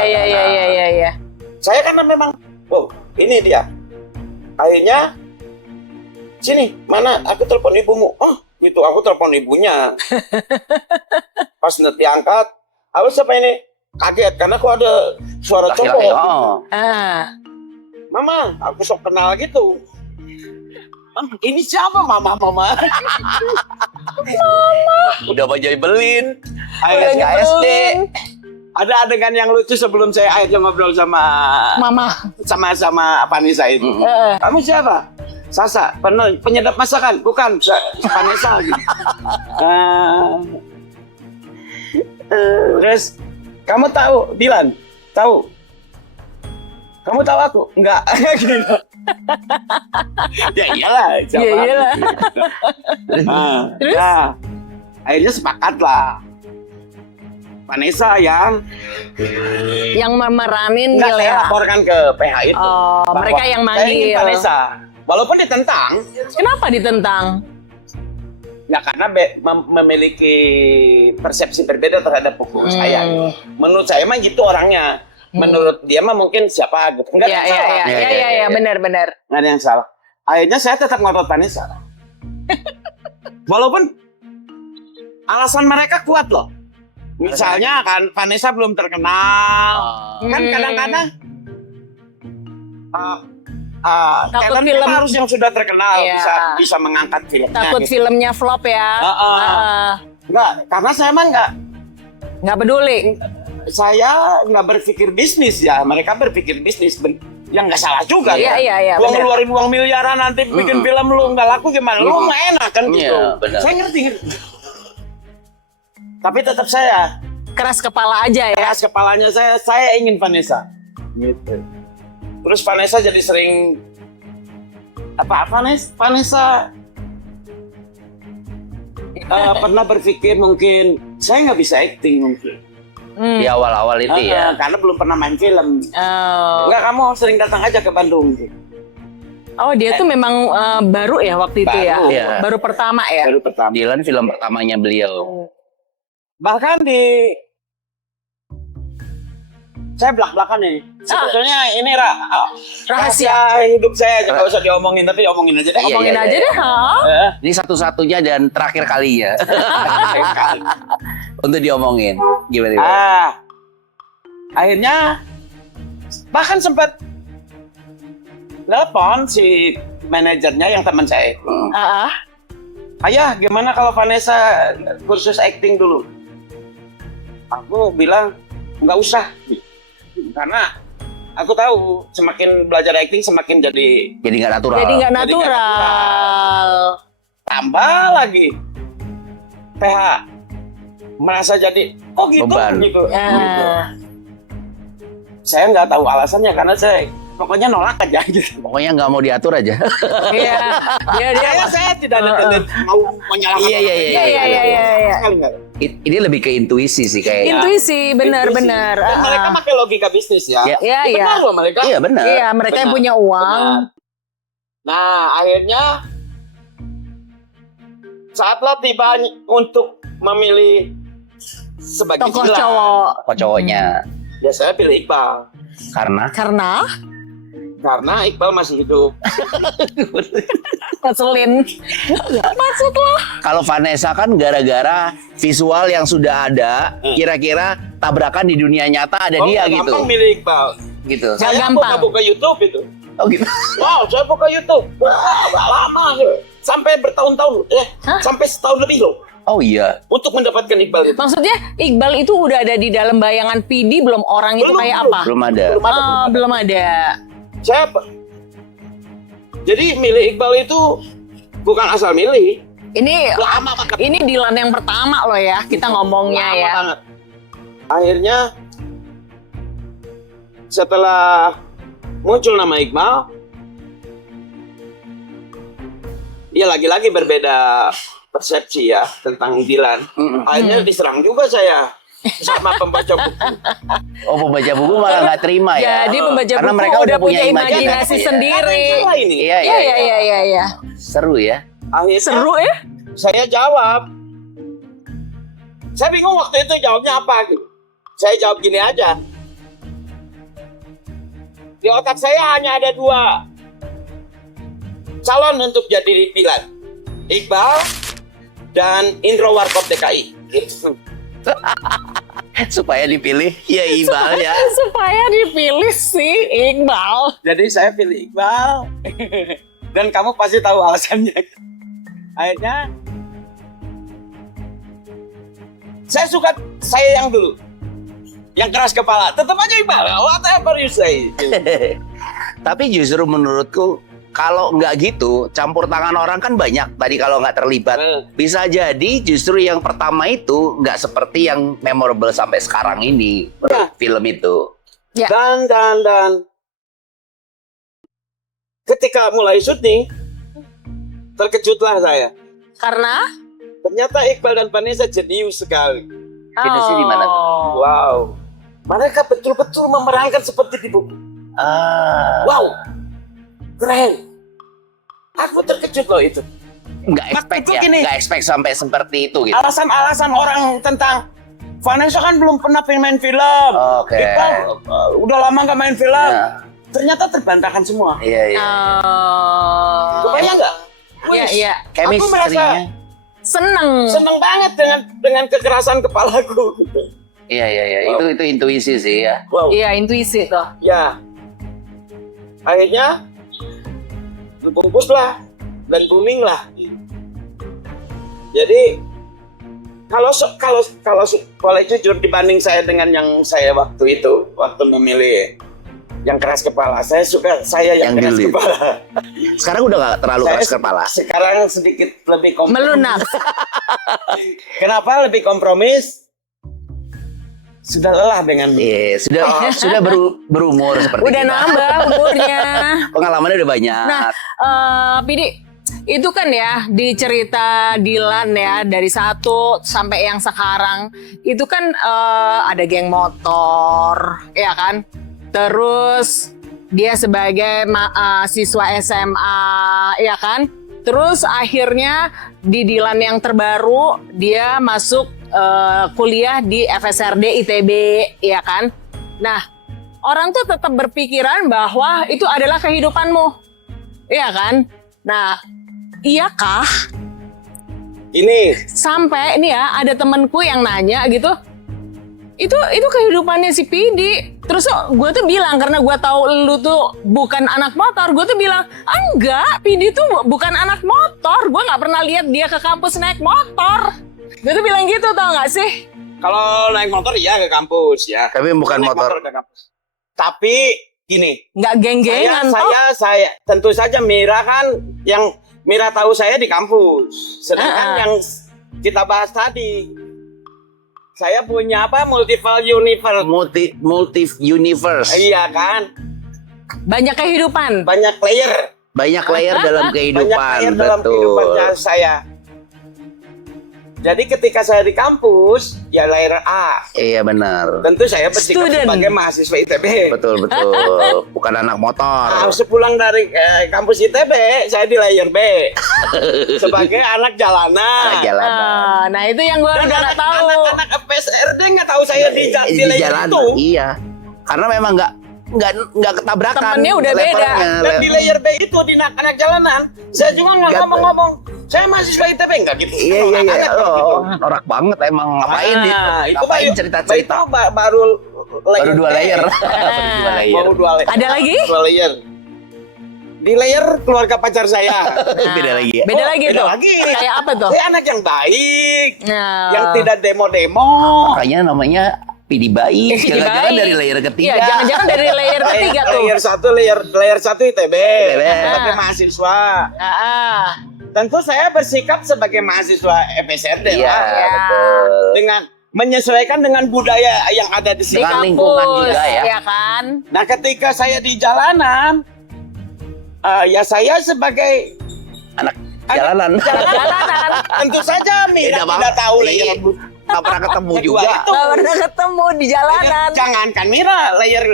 Iya. saya karena memang, oh ini dia. Akhirnya, sini, mana? Aku telepon ibumu. Oh, gitu. Aku telepon ibunya. Pas nanti angkat, halo siapa ini? Kaget karena aku ada suara cowok. Laki-laki. Oh. Ah. Mama, aku sok kenal gitu. Ini siapa Mama? Udah mau jadi belin. Akhirnya SD. ada adegan yang lucu sebelum saya akhirnya ngobrol sama Mama. Vanessa itu. Kamu siapa? Sasa, penyedap masakan? Bukan, Vanessa gitu. Terus, kamu tahu Dilan? Tahu? Kamu tahu aku? Enggak. Gitu. Ya iyalah, siapa? Iya, iyalah. Terus? Nah, akhirnya sepakat lah. Vanessa yang memeranin enggak saya Milea. laporkan ke PH itu. Oh, bahwa mereka yang saya ingin manggil. Vanessa. Walaupun ditentang, Kenapa ditentang? ya karena memiliki persepsi berbeda terhadap buku saya. Menurut saya mah gitu orangnya. Menurut dia mah mungkin siapa gitu. Enggak ada yang salah. Iya, benar. Nggak ada yang salah. Akhirnya saya tetap ngotot Vanessa. Walaupun alasan mereka kuat loh. Misalnya kan Vanessa belum terkenal. Kan kadang-kadang Takut talent film. kita harus yang sudah terkenal Iya. bisa mengangkat filmnya. Takut gitu. filmnya flop ya. Enggak, karena saya mah Nggak peduli. saya nggak berpikir bisnis ya. Mereka berpikir bisnis. Yang nggak salah juga Iya, kan. iya, Gua benar. ngeluarin uang miliaran nanti bikin film lu nggak laku gimana? Lu nggak enak kan gitu. Iya, benar. Saya ngerti. Tapi tetap saya Keras kepala aja ya. keras kepalanya saya ingin Vanessa. Gitu. Terus Vanessa jadi sering Vanessa pernah berpikir mungkin saya nggak bisa acting mungkin. Di awal-awal itu ya. Karena belum pernah main film. Oh. Enggak, kamu sering datang aja ke Bandung. Oh, dia tuh memang baru ya waktu itu ya. Baru. Iya. Baru pertama ya. Baru pertama. Dilan film pertamanya beliau. Bahkan saya belak-belakan nih. Sebetulnya ini rahasia hidup saya. Nggak usah diomongin, tapi omongin aja deh. Iya, Ngomongin aja deh, ha? Ini satu-satunya dan terakhir kalinya untuk diomongin. Gimana? Akhirnya bahkan sempat telepon si manajernya yang teman saya. Ayah, gimana kalau Vanessa kursus acting dulu? Aku bilang nggak usah, karena aku tahu semakin belajar acting semakin jadi nggak natural. Jadi nggak natural. Tambah lagi PH merasa jadi gitu Beban. gitu. Saya nggak tahu alasannya karena saya pokoknya nolak aja gitu. Pokoknya nggak mau diatur aja. Iya. Saya tidak ada mau menyalahkan. Iya. Sekali nggak. Ini lebih ke intuisi sih kayaknya. Intuisi, benar-benar. Dan mereka pakai logika bisnis ya. Iya. Benar loh mereka. Iya benar. Iya, mereka yang punya uang. Nah, akhirnya saatlah tiba untuk memilih sebagai Tokoh Dilan. cowok. Kok cowoknya? Ya saya pilih Iqbal. Karena Karena Iqbal masih hidup. Ngeselin. Maksud lo? kalau Vanessa kan gara-gara visual yang sudah ada, kira-kira tabrakan di dunia nyata ada dia gitu. Gampang milih Iqbal. Gitu. Nggak Saya gampang. buka YouTube itu. Oh gitu. Wow, saya buka YouTube. Wah, lama. Sampai bertahun-tahun. Sampai setahun lebih loh. Oh iya. untuk mendapatkan Iqbal itu. Maksudnya Iqbal itu udah ada di dalam bayangan PD belum orang itu kayak apa? Belum ada. Belum ada. Saya jadi milih Iqbal itu bukan asal milih. Ini Lama banget. ini Dilan yang pertama loh ya kita ngomongnya Lama ya. banget. Akhirnya setelah muncul nama Iqbal, ya lagi-lagi berbeda persepsi ya tentang Dilan. Akhirnya diserang juga saya sama pembaca buku. Oh, pembaca buku malah nggak terima ya. Jadi pembaca Karena buku mereka udah punya imajinasi imajinasi ya. sendiri. Salah ini. Iya, iya. Iya. Seru ya. Akhirnya Seru ya? saya jawab. Saya bingung waktu itu jawabnya apa gitu. Saya jawab gini aja. Di otak saya hanya ada 2 calon untuk jadi Dilan. Iqbal dan Indro Warkop DKI. Gitu. Supaya dipilih ya Iqbal ya. Supaya dipilih si Iqbal. Jadi saya pilih Iqbal. Dan kamu pasti tahu alasannya. Akhirnya saya suka saya yang dulu. Yang keras kepala. Tetap aja Iqbal. Whatever you say. Tapi justru menurutku kalau nggak gitu, campur tangan orang kan banyak. Tadi kalau nggak terlibat, bisa jadi justru yang pertama itu nggak seperti yang memorable sampai sekarang ini film itu. Ya. Dan ketika mulai syuting, terkejutlah saya. Karena Ternyata Iqbal dan Vanessa jenius sekali. Finishnya di mana? Wow. Mereka betul-betul memerankan seperti di buku. Wow. Keren. Aku terkejut loh itu. Nggak expect Maksudku ya, gini. nggak expect sampai seperti itu gitu. Alasan-alasan orang tentang Vanessa kan belum pernah main film. Oke. Iqbal udah lama nggak main film. Nah. Ternyata terbantahkan semua. Iya. Kebayang nggak? Iya, iya. Aku merasa Chemistry-nya. seneng banget dengan kekerasan kepalaku. Iya. Wow. Itu intuisi sih ya. Wow. Iya, intuisi tuh. Ya. Akhirnya bungkus lah dan booming lah. Jadi kalau boleh jujur dibanding saya dengan yang saya waktu memilih yang keras kepala, saya suka yang keras geli. kepala. Sekarang udah nggak terlalu keras kepala. Sekarang sedikit lebih kompromis. Melunak. Kenapa lebih kompromis? Sudah lelah dengan Iya, sudah berumur seperti Udah kita. nambah umurnya. Pengalamannya udah banyak. Nah, Pidi, itu kan ya di cerita Dilan ya dari 1 sampai yang sekarang itu kan ada geng motor, ya kan? Terus dia sebagai siswa SMA, ya kan? Terus akhirnya di Dilan yang terbaru dia masuk kuliah di FSRD ITB, ya kan? Nah, orang tuh tetap berpikiran bahwa itu adalah kehidupanmu, iya kan? Nah, iyakah? ini Sampai ini ya ada temenku yang nanya gitu, itu kehidupannya si Pidi. Terus gue tuh bilang karena gue tahu lu tuh bukan anak motor, gue tuh bilang enggak, Pidi tuh bukan anak motor. Gue nggak pernah lihat dia ke kampus naik motor. Gue tuh bilang gitu, tau nggak sih? kalau naik motor iya ke kampus ya. Tapi bukan Naik motor. ke kampus. Tapi gini, Nggak geng-gengan toh. saya tentu saja Mira kan yang Mira tahu saya di kampus. Sedangkan yang kita bahas tadi, saya punya multiple universe. Multi universe. Iya kan, Banyak kehidupan. banyak layer, Banyak layer dalam kehidupan. banyak layer dalam Betul. kehidupannya saya. Jadi ketika saya di kampus, ya layer A. Iya benar. Tentu saya bersikap Student. sebagai mahasiswa ITB. Betul. Bukan anak motor. Sepulang dari kampus ITB, saya di layer B sebagai anak jalanan. Jalanan. Nah itu yang gue udah nggak tahu. Anak-anak FSRD nggak tahu saya di layer jalan. itu. Iya. Karena memang nggak ketabrakan. Temennya udah beda. Dan di layer B itu di anak jalanan, saya juga nggak ngomong-ngomong. Saya mahasiswa ITB nggak gitu. Iya. Anak-anak gitu. Norak banget emang. Ngapain itu ngapain baru- cerita-cerita. Itu baru Baru 2 layer. Baru 2 layer. Ada lagi? 2 layer. di layer keluarga pacar saya. Beda lagi ya? Beda lagi Beda tuh. lagi. Kayak apa tuh? Saya anak yang baik, Nah. yang tidak demo-demo. Makanya namanya PD baik. PD Jangan-jangan baik. dari layer Iya, ketiga. jangan-jangan dari layer ketiga tuh. Layer satu ITB, ITB. sebagai mahasiswa. Ah. Tentu saya bersikap sebagai mahasiswa FSRD Iya, lah, betul. dengan menyesuaikan dengan budaya yang ada di Di sini. Dengan kampus, lingkungan juga ya. ya kan? Nah, ketika saya di jalanan, ya saya sebagai Anak jalanan. Jalanan. tentu saja Mira Beda tidak tahu Iya. layer Nggak pernah ketemu kedua juga. itu. Nggak pernah ketemu di jalanan. Jangankan Mira, layer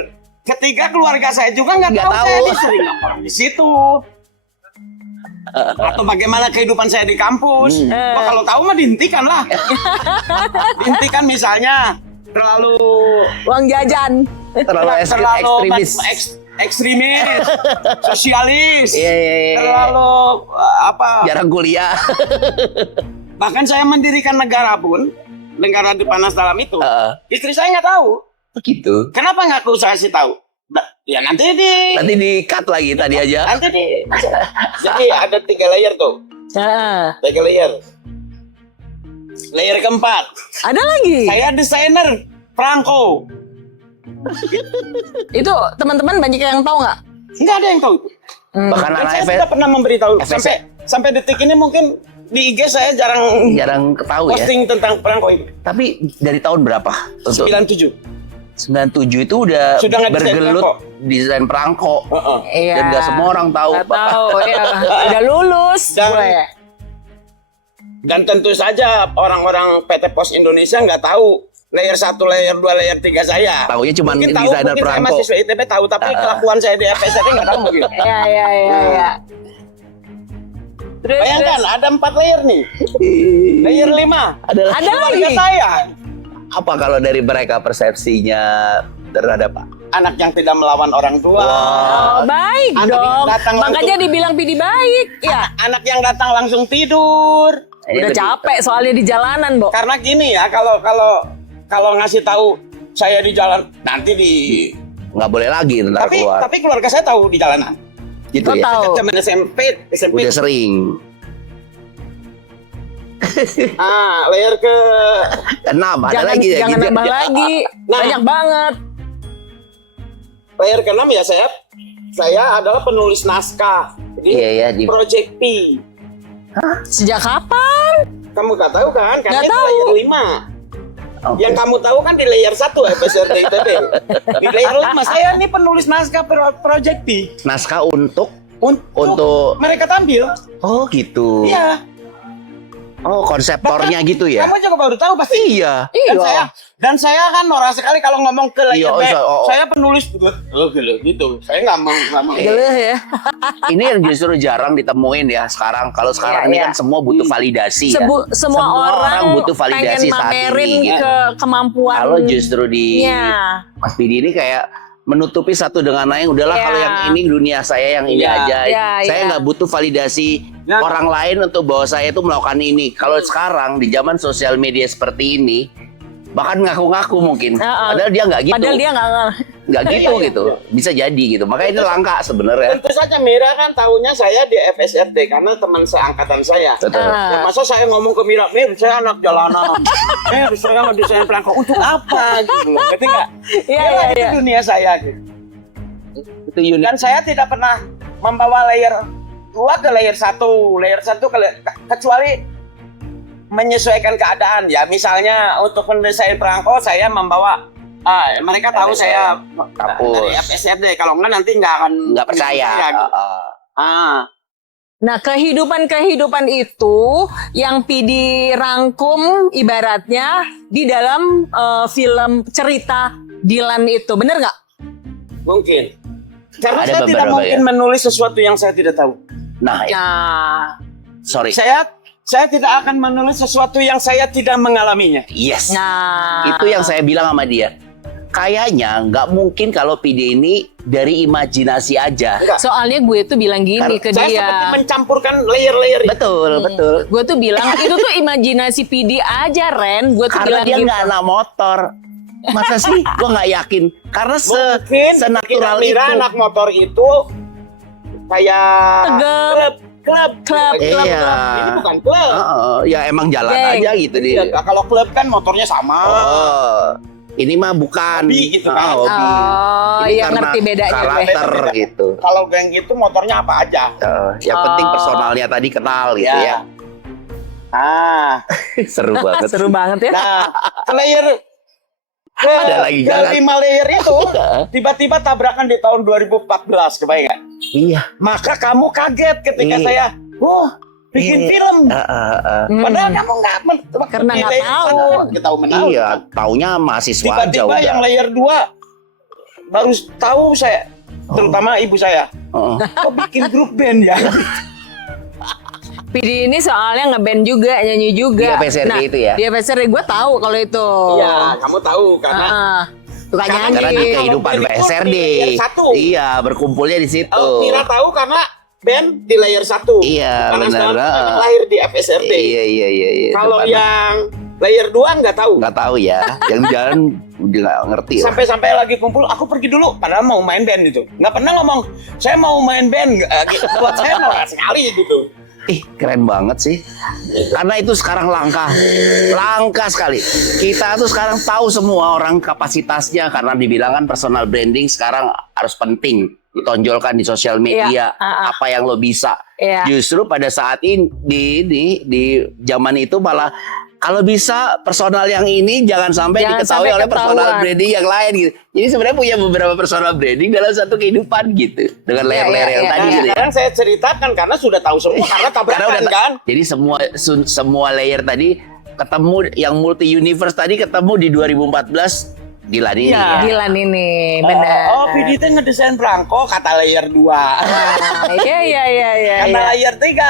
ketiga keluarga saya juga nggak Nggak tahu saya tahu. disuruh nongkrong di situ. Atau bagaimana kehidupan saya di kampus. Wah, kalau tahu mah dihentikan lah. Dihentikan misalnya terlalu Uang jajan. Terlalu ekstremis. ekstremis, sosialis, Iya, iya, iya. terlalu apa? Jarang kuliah. Bahkan saya mendirikan negara pun, negara di panas dalam itu, istri saya nggak tahu. Gitu. Kenapa nggak aku saya sih tahu? Ya nanti Nanti di cut lagi tadi aja. nanti Jadi ada 3 layer tuh, Ah. 3 layer. Layer keempat, Ada lagi. saya desainer perangko. Itu teman-teman banyak yang tahu nggak? Nggak ada yang tahu. Bahkan Dan anak saya FS tidak pernah memberitahu FS. sampai detik ini mungkin di IG saya jarang jarang ketahui ya. posting tentang perangko ini. Tapi dari tahun berapa? Untuk 97. 97 itu udah Sudah nggak desain bergelut perangko. desain perangko. Iya. Dan nggak semua orang tahu. Nggak tahu. Ya. Udah lulus. Dan- gue. Dan tentu saja orang-orang PT Pos Indonesia nggak tahu layer 1, layer 2, layer 3 saya. Taunya cuma Mungkin tahu, desainer mungkin saya perangko. mahasiswa ITB tahu, tapi kelakuan saya di FSRD nggak tahu mungkin. Iya. Terus, Bayangkan terus. ada 4 layer nih. Layer 5. Ada Ada lagi. Keluarga saya. apa kalau dari mereka persepsinya terhadap Anak yang tidak melawan orang tua. Oh, baik Anak yang dong. datang Makanya langsung- dibilang PD baik. Ya. Anak yang datang langsung tidur. Udah capek soalnya di jalanan, Bo. Karena gini ya, kalau ngasih tahu saya di jalan nanti di nggak boleh lagi ntar keluar tapi keluarga saya tahu di jalanan. gitu Lo ya. tahu. Zaman SMP. Udah sering. Layer ke 6 ada Jangan, lagi ya. jangan gitu. nambah lagi. Nah. Banyak banget. layer ke-6 ya saya adalah penulis naskah. Jadi Iya ya di Project P. Sejak kapan? Kamu gak tahu kan? Karena Nggak itu tahu. layer 5. Oke. Yang kamu tahu kan di layer 1 FSRD ITB. Di layer 5 saya nih penulis naskah Project P. naskah untuk Untuk mereka tampil. oh gitu. Iya. Oh konseptornya gitu ya. Kamu juga baru tahu pasti. Iya. Dan saya kan norak sekali kalau ngomong ke layer Iya, B. Saya penulis gitu. Saya nggak mau. Geleh ya. Ini yang justru jarang ditemuin ya sekarang. Kalau sekarang Iya, ini iya. kan semua butuh validasi ya. Semua orang butuh validasi pengen saat mamerin ini. Gitu. ke kemampuan. Kalau justru di Iya. Mas Pidi ini kayak menutupi satu dengan lain. Udahlah Iya. kalau yang ini dunia saya yang ini Iya. aja. Iya, Saya iya. nggak butuh validasi Nah. orang lain untuk bahwa saya itu melakukan ini. Kalau sekarang di zaman sosial media seperti ini, bahkan ngaku-ngaku mungkin. Padahal dia nggak gitu. Padahal dia nggak Nggak gitu Iya, iya, gitu. Bisa jadi gitu. Makanya itu langka sebenarnya. Tentu saja Mira kan tahunya saya di FSRD karena teman seangkatan saya. Betul. Ya, masa saya ngomong ke Mira, Mir, saya anak jalanan. Saya mau desain perangko untuk apa? Gitu. Ngerti nggak? Iya, Inilah iya, itu iya. dunia saya. Gitu. Itu unik. Dan saya tidak pernah membawa layer 2 ke layer 1 kecuali menyesuaikan keadaan. Ya misalnya untuk mendesain perangko saya membawa mereka tahu saya Kampus. dari FSRD. Kalau enggak nanti nggak percaya. gitu. Nah, kehidupan itu yang PD rangkum ibaratnya di dalam film cerita Dilan itu. Bener nggak? Mungkin. Karena Ada saya tidak beberapa mungkin menulis sesuatu yang saya tidak tahu. Nah, Nah, sorry. Saya tidak akan menulis sesuatu yang saya tidak mengalaminya. Yes. nah. Itu yang saya bilang sama dia. Kayaknya nggak mungkin kalau PD ini dari imajinasi aja. Enggak. Soalnya gue tuh bilang gini ke Saya dia. seperti mencampurkan layer-layer itu. Betul. Gue tuh bilang itu tuh imajinasi PD aja, Ren. Gue tuh Karena bilang dia gitu. nggak anak motor. Masa sih? Gue nggak yakin. Karena Mungkin senatural Mira itu. anak motor itu kayak Tegap. klub. Iya. Ini bukan klub. Ya emang jalan Geng. aja gitu nih. Iya, kalau klub kan motornya sama. Oh, ini mah bukan Hobi gitu kan. hobi. Oh, Ini iya karena ngerti bedanya gue. karakter Beda. gitu. Kalau geng itu motornya apa aja. Yang penting Oh. personalnya tadi kenal gitu ya. Ah, Seru banget. Seru banget ya. nah, layer Ada lagi jalan. 5 layer itu tiba-tiba tabrakan di tahun 2014, kebayang nggak? Iya. Maka kamu kaget ketika Iya. saya, bikin Iya. film. Padahal Hmm. kamu nggak Karena nggak layer tahu. sana kan kita tahu menau. Iya, taunya mahasiswa aja Tiba-tiba udah. yang layer 2 baru tahu saya, terutama ibu saya. Heeh. Oh, bikin grup band ya. PD ini soalnya ngeband juga, nyanyi juga. Di FSRD itu ya? Di FSRD gue tahu kalau itu. Iya, kamu tahu karena Suka Karena nyanyi. Karena di kehidupan Kalau PSRD. di layer 1. Iya, berkumpulnya di situ. Mira tahu karena band di layer 1. Iya, Karena benar. sekarang memang lahir di FSRD. Iya. Kalau Depan. yang layer 2 nggak tahu. nggak tahu ya, yang jalan udah nggak ngerti lah. Sampai-sampai lagi kumpul, aku pergi dulu. Padahal mau main band gitu. Nggak pernah ngomong, saya mau main band. Buat saya nolak sekali gitu. Ih, keren banget sih. Karena itu sekarang langka sekali. Kita tuh sekarang tahu semua orang kapasitasnya karena dibilang kan personal branding sekarang harus penting ditonjolkan di sosial media. Iya, Apa yang lo bisa. Iya. Justru pada saat ini di zaman itu malah kalau bisa personal yang ini jangan sampai Jangan diketahui sampai oleh personal ketahuan. branding yang lain gitu. Jadi sebenarnya punya beberapa personal branding dalam satu kehidupan gitu. Dengan layer-layer yang tadi Nah, gitu ya. sekarang saya ceritakan karena sudah tahu semua karena tabrakan kan. Jadi semua layer tadi ketemu yang multi universe tadi ketemu di 2014 Dilan ini Iya. ya. Dilan ini, benar. Oh, PD itu ngedesain perangko kata layer 2. Iya. Karena layer 3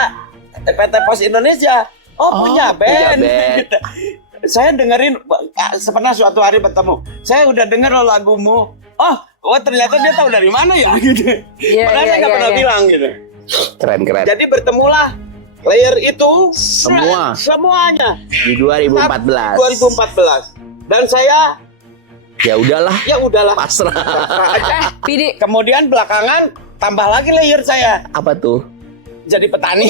PT Pos Indonesia. Punya punya band. band. Saya dengerin pernah suatu hari bertemu. Saya udah denger lo lagumu. Ternyata dia tahu dari mana ya gitu. Iya, Padahal saya nggak iya, pernah iya. bilang gitu. Keren. Jadi bertemulah layer itu semuanya Di 2014. 2014. Dan saya Ya udahlah, ya udahlah. pasrah. Pidi, Kemudian belakangan tambah lagi layer saya Apa tuh? jadi petani.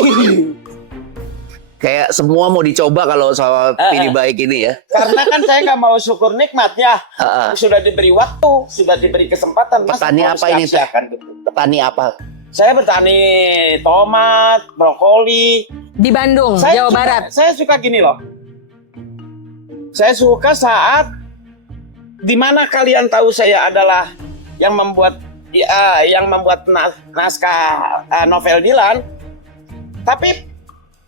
Kayak semua mau dicoba kalau soal pilih baik ini ya. Karena kan saya nggak mau syukur nikmatnya. Sudah diberi waktu, sudah diberi kesempatan. Masa Petani mau apa ini, Teh? sia-siakan gitu? Petani apa? Saya bertani tomat, brokoli. di Bandung, Saya Jawa suka- Barat. Saya suka gini loh. Saya suka saat dimana kalian tahu saya adalah yang membuat naskah novel Dilan, tapi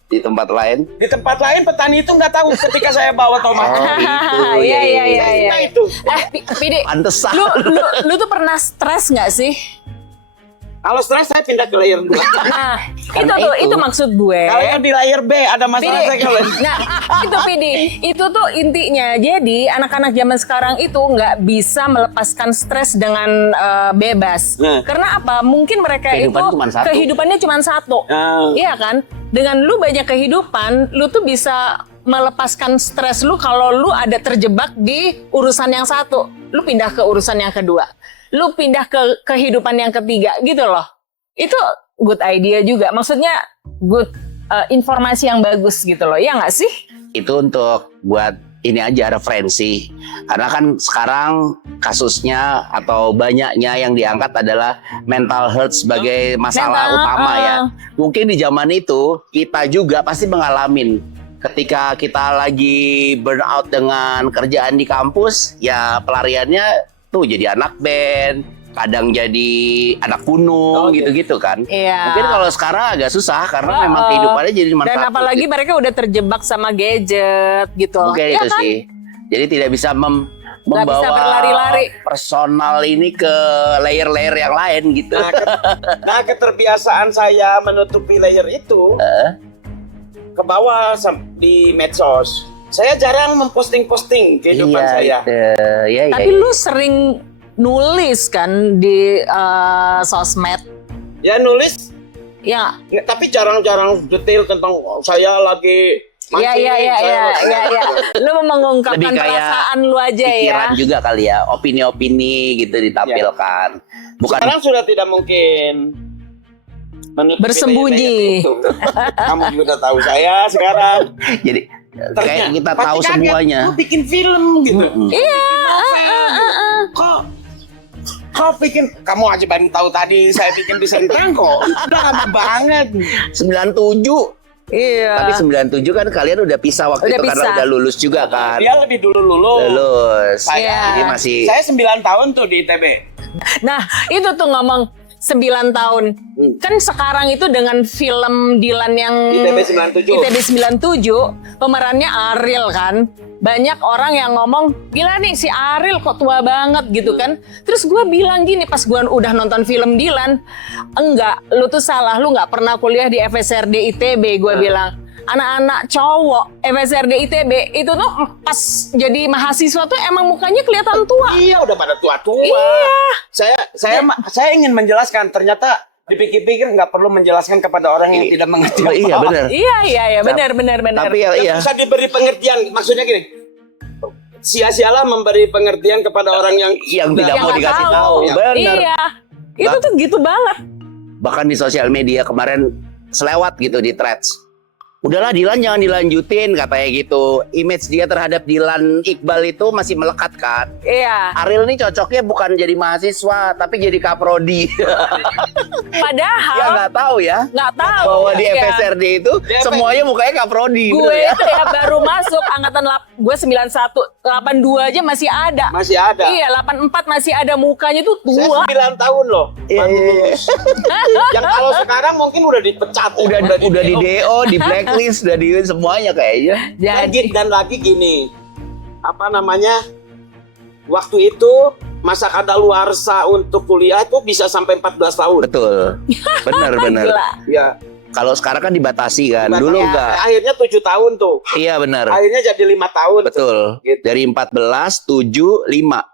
Di tempat lain? di tempat lain petani itu nggak tahu ketika saya bawa tomat. Iya. Nah itu. Pidi, Pantesan. lu tuh pernah stres nggak sih? Kalau stres saya pindah ke layer 2. Nah, Karena itu maksud gue. Kalau yang di layer B ada masalah saya kalau Nah, itu Pidi, itu tuh intinya. Jadi anak-anak zaman sekarang itu nggak bisa melepaskan stres dengan bebas. Nah. Karena apa? Mungkin mereka Kehidupan itu cuma satu. kehidupannya cuma satu. Iya kan? Dengan lu banyak kehidupan, lu tuh bisa melepaskan stres lu kalau lu ada terjebak di urusan yang satu. Lu pindah ke urusan yang kedua. Lu pindah ke kehidupan yang ketiga gitu loh. Itu good idea juga. Maksudnya good informasi yang bagus gitu loh. Ya nggak sih? Itu untuk buat ini aja referensi. Karena kan sekarang kasusnya atau banyaknya yang diangkat adalah mental health sebagai masalah Mental, utama ya. Mungkin di zaman itu kita juga pasti mengalamin ketika kita lagi burnout dengan kerjaan di kampus, ya pelariannya tuh jadi anak band, kadang jadi anak gunung gitu-gitu kan. Iya. Mungkin kalau sekarang agak susah karena memang kehidupannya jadi cuma Dan satu. apalagi mereka udah terjebak sama gadget gitu. Mungkin Ya itu kan? sih. Jadi tidak bisa bisa membawa berlari-lari. personal ini ke layer-layer yang lain gitu. Nah, keterbiasaan saya menutupi layer itu ke bawah di medsos. Saya jarang memposting-posting kehidupan saya. Iya. Tapi lu sering nulis kan di sosmed. Ya nulis, Ya. tapi jarang-jarang detail tentang saya lagi mancing. Iya. Lu mengungkapkan Lebih kayak perasaan lu aja ya. Pikiran juga kali ya, opini-opini gitu ditampilkan. Bukan Sekarang sudah tidak mungkin. Menutupi Bersembunyi. layar-layar itu. Kamu juga tahu saya sekarang. Jadi kayak kita tahu pasti kaget, semuanya. Lu bikin film gitu. Iya. Kok bikin, kamu aja baru tahu tadi saya bikin di Sentang kok. Udah lama banget. 97. Iya. Tapi 97 kan kalian udah pisah waktu Udah itu karena pisah. udah lulus juga kan. Dia lebih dulu lulus. Lulus. Saya, Jadi masih saya 9 tahun tuh di ITB. Nah, itu tuh ngomong 9 tahun. Kan sekarang itu dengan film Dilan yang ITB 97. pemerannya Ariel kan. Banyak orang yang ngomong, gila nih si Ariel kok tua banget gitu kan. Terus gue bilang gini pas gue udah nonton film Dilan, enggak, lu tuh salah, lu nggak pernah kuliah di FSRD ITB, gue bilang. Anak-anak cowok FSRD ITB itu tuh pas jadi mahasiswa tuh emang mukanya kelihatan tua. Iya, udah pada tua-tua. Iya. Saya ingin menjelaskan, ternyata dipikir-pikir nggak perlu menjelaskan kepada orang yang tidak mengerti. Oh, iya benar. Iya, benar. Tapi ya iya. Bisa diberi pengertian, maksudnya gini. Sia-sialah memberi pengertian kepada orang yang tidak mau nggak dikasih tahu. Ya. Benar. Iya. Itu tuh gitu banget. Bahkan di sosial media kemarin selewat gitu di threads. Udahlah Dilan jangan dilanjutin katanya gitu. Image dia terhadap Dilan Iqbal itu masih melekat kan. Iya. Ariel nih cocoknya bukan jadi mahasiswa tapi jadi kaprodi. Padahal Ya nggak tahu ya. nggak tahu Bahwa di ya. FSRD itu semuanya mukanya kaprodi. Gue bener ya? itu ya baru masuk angkatan gue 91, 82 aja masih ada. masih ada. Iya, 84 masih ada mukanya tuh Saya tua. 9 tahun loh. Iya, baru iya, iya. lulus. Yang kalau sekarang mungkin udah dipecat. Udah di DO, di blacklist, udah di semuanya kayaknya. Jadi Dan lagi gini, apa namanya? Waktu itu masa kadaluarsa untuk kuliah itu bisa sampai 14 tahun. Betul. Benar. gila. Ya. Kalau sekarang kan dibatasi kan. Dulu Ya. enggak. Akhirnya 7 tahun tuh. Iya benar. Akhirnya jadi 5 tahun. Betul. Gitu. Dari 14, 7, 5.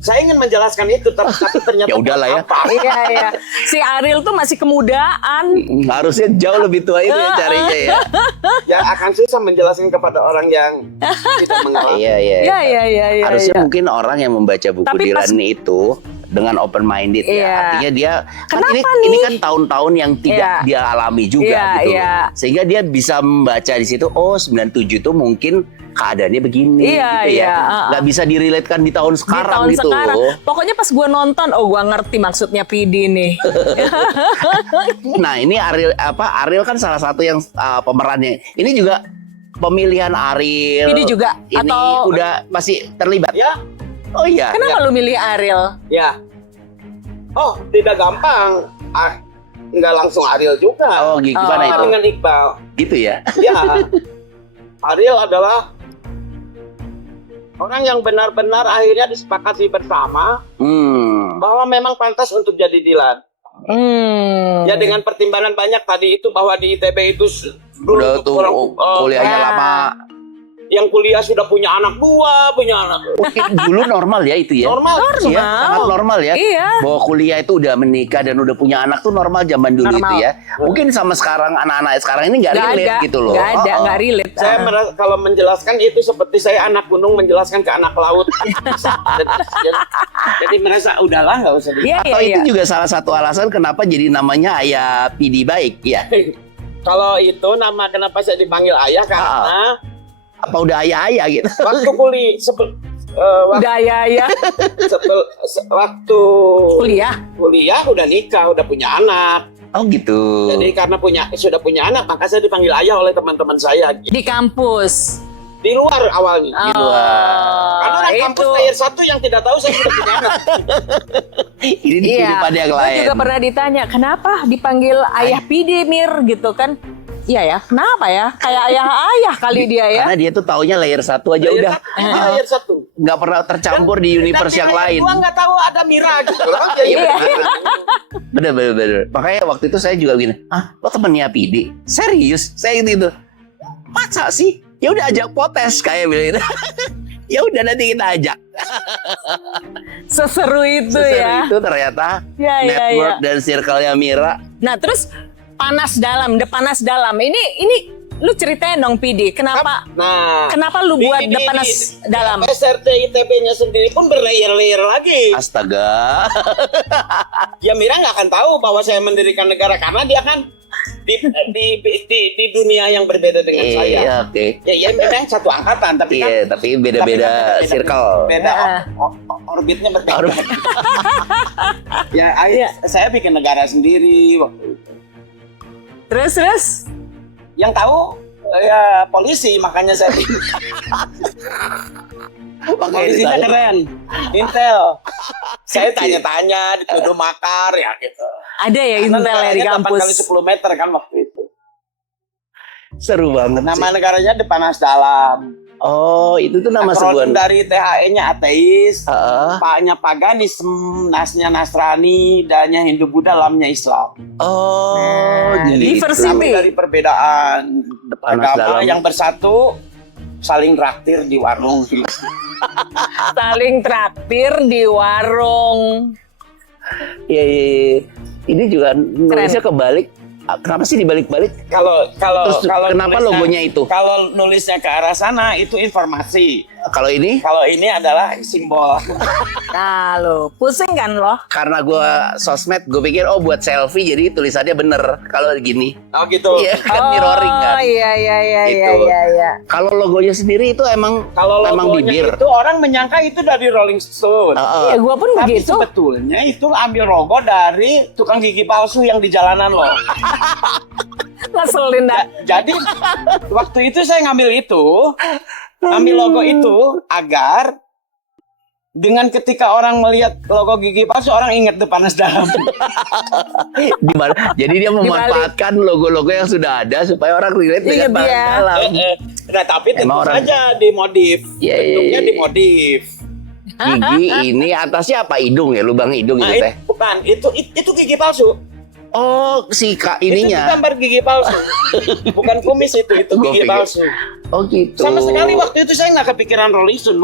Saya ingin menjelaskan itu, tapi ternyata Ya udahlah ya. apa? Iya. Si Ariel tuh masih kemudaan. Harusnya jauh lebih tua itu ya carinya ya. Yang akan susah menjelaskan kepada orang yang tidak mengalami. Iya. Iya. Harusnya mungkin orang yang membaca buku Tapi pas- Dilan itu dengan open minded Iya. ya. Artinya dia kan Kenapa ini kan tahun-tahun yang tidak Iya. dia alami juga Iya, gitu. iya. Sehingga dia bisa membaca di situ oh 97 itu mungkin keadaannya begini Iya, gitu ya. iya. Nggak bisa direlatekan di tahun Di sekarang tahun gitu. sekarang. Pokoknya pas gue nonton, oh gue ngerti maksudnya PD nih. Nah, ini Ariel kan salah satu yang pemerannya. Ini juga pemilihan Ariel. PD juga Ini atau udah masih terlibat. Ya, Oh iya. kenapa lu milih Ariel? ya. Oh, tidak gampang. Nggak langsung Ariel juga. Oh, gimana Oh. itu? Dengan Iqbal. Gitu ya. Ya, Ariel adalah orang yang benar-benar akhirnya disepakati bersama bahwa memang pantas untuk jadi Dilan. Ya dengan pertimbangan banyak tadi itu bahwa di ITB itu Udah tuh kuliahnya ya. lama. yang kuliah sudah punya anak 2, punya anak Mungkin dulu normal ya itu ya. normal. Ya, sangat normal ya. Iya. Bahwa kuliah itu udah menikah dan udah punya anak tuh normal zaman dulu Normal. itu ya. Mungkin sama sekarang anak-anak sekarang ini nggak relate ada, gitu loh. Nggak ada, Oh, oh. nggak relate. Saya merasa, kalau menjelaskan itu seperti saya anak gunung menjelaskan ke anak laut. jadi merasa udahlah nggak usah. Iya, Atau iya. itu juga salah satu alasan kenapa jadi namanya Ayah PD Baik ya. Kalau itu nama kenapa saya dipanggil ayah karena Apa udah ayah-ayah gitu. waktu Udah ya. waktu Kuliah. udah nikah, udah punya anak. Oh gitu. Jadi karena sudah punya anak, maka saya dipanggil ayah oleh teman-teman saya. Di kampus. Di luar awalnya. Di luar. Karena orang kampus layer 1 yang tidak tahu saya sudah punya anak. Ini di kehidupan yang Gue lain. juga pernah ditanya, kenapa dipanggil ayah PD Mir gitu kan? Iya ya, kenapa ya? Kayak ayah-ayah kali dia ya. Karena dia tuh taunya layer 1 aja udah. Layer 1. Nggak pernah tercampur di universe yang lain. Gua nggak tahu ada Mira gitu loh. Iya. Bener. Makanya waktu itu saya juga begini, lo temennya PD? Serius? Saya gitu. Masa sih? Ya udah ajak potes kayak bilang gitu. Ya udah nanti kita ajak. Seseru itu Seseru ya. itu ternyata Ya. network dan circle-nya Mira. Nah terus panas dalam. Ini lu ceritain dong PD, kenapa Nah, kenapa lu buat Depanas Dalam? SRT ITB-nya sendiri pun berlayer-layer lagi. Astaga. Ya Mira nggak akan tahu bahwa saya mendirikan negara karena dia kan di dunia yang berbeda dengan saya. Iya, oke. Ya memang satu angkatan, tapi Iya, kan tapi beda-beda circle. beda orbitnya berbeda. Ya, saya bikin negara sendiri waktu itu. Terus Yang tahu ya polisi, makanya saya polisinya keren, Intel. Saya tanya-tanya, dituduh makar ya gitu. ada ya Intel ya di Negaranya 8 kampus. kali 10 meter kan waktu itu. Seru banget Nama sih. negaranya Depanas Dalam. Oh, itu tuh nama Akronim sebuah. dari THE-nya ateis, Heeh. P-nya paganisme, Nas-nya Nasrani, D-nya Hindu Buddha, Lam-nya Islam. Oh, Nah, jadi diversity. itu. Tapi dari perbedaan Depanas agama Dalam. yang bersatu, saling traktir di warung. Saling traktir di warung. Iya, iya, iya. Ini juga nulisnya kebalik. Kenapa sih dibalik-balik? Kalau Terus kenapa nulisnya- logonya itu? Kalau nulisnya ke arah sana itu informasi. Kalau ini Kalau ini adalah simbol. Nah lo, pusing kan lo? karena gue sosmed, gue pikir oh buat selfie jadi tulisannya bener. Kalau gini, Oh gitu. iya kan mirroring kan. Oh iya Gitu. iya. Kalau logonya sendiri itu emang Kalau memang logonya bibir. itu orang menyangka itu dari Rolling Stone. Heeh. Ya gua pun Tapi begitu. sebetulnya itu ambil logo dari tukang gigi palsu yang di jalanan loh. Ngeselin dah. Jadi waktu itu saya ngambil logo itu agar dengan ketika orang melihat logo gigi palsu orang ingat Depanas Dalam. Di mana? Jadi dia memanfaatkan logo-logo yang sudah ada supaya orang relate dengan Ingat barang dia. dalam. Nah tapi tentu Emang orang- saja dimodif. Iya, iya, Bentuknya iya. dimodif. Gigi ini atasnya apa? Hidung ya, lubang hidung Nah, gitu teh. bukan, itu gigi palsu. Oh, si kak Itu ininya. gambar gigi palsu. Bukan kumis itu Gua gigi pikir. palsu. Oh gitu. Sama sekali waktu itu saya nggak kepikiran Rolling Stone.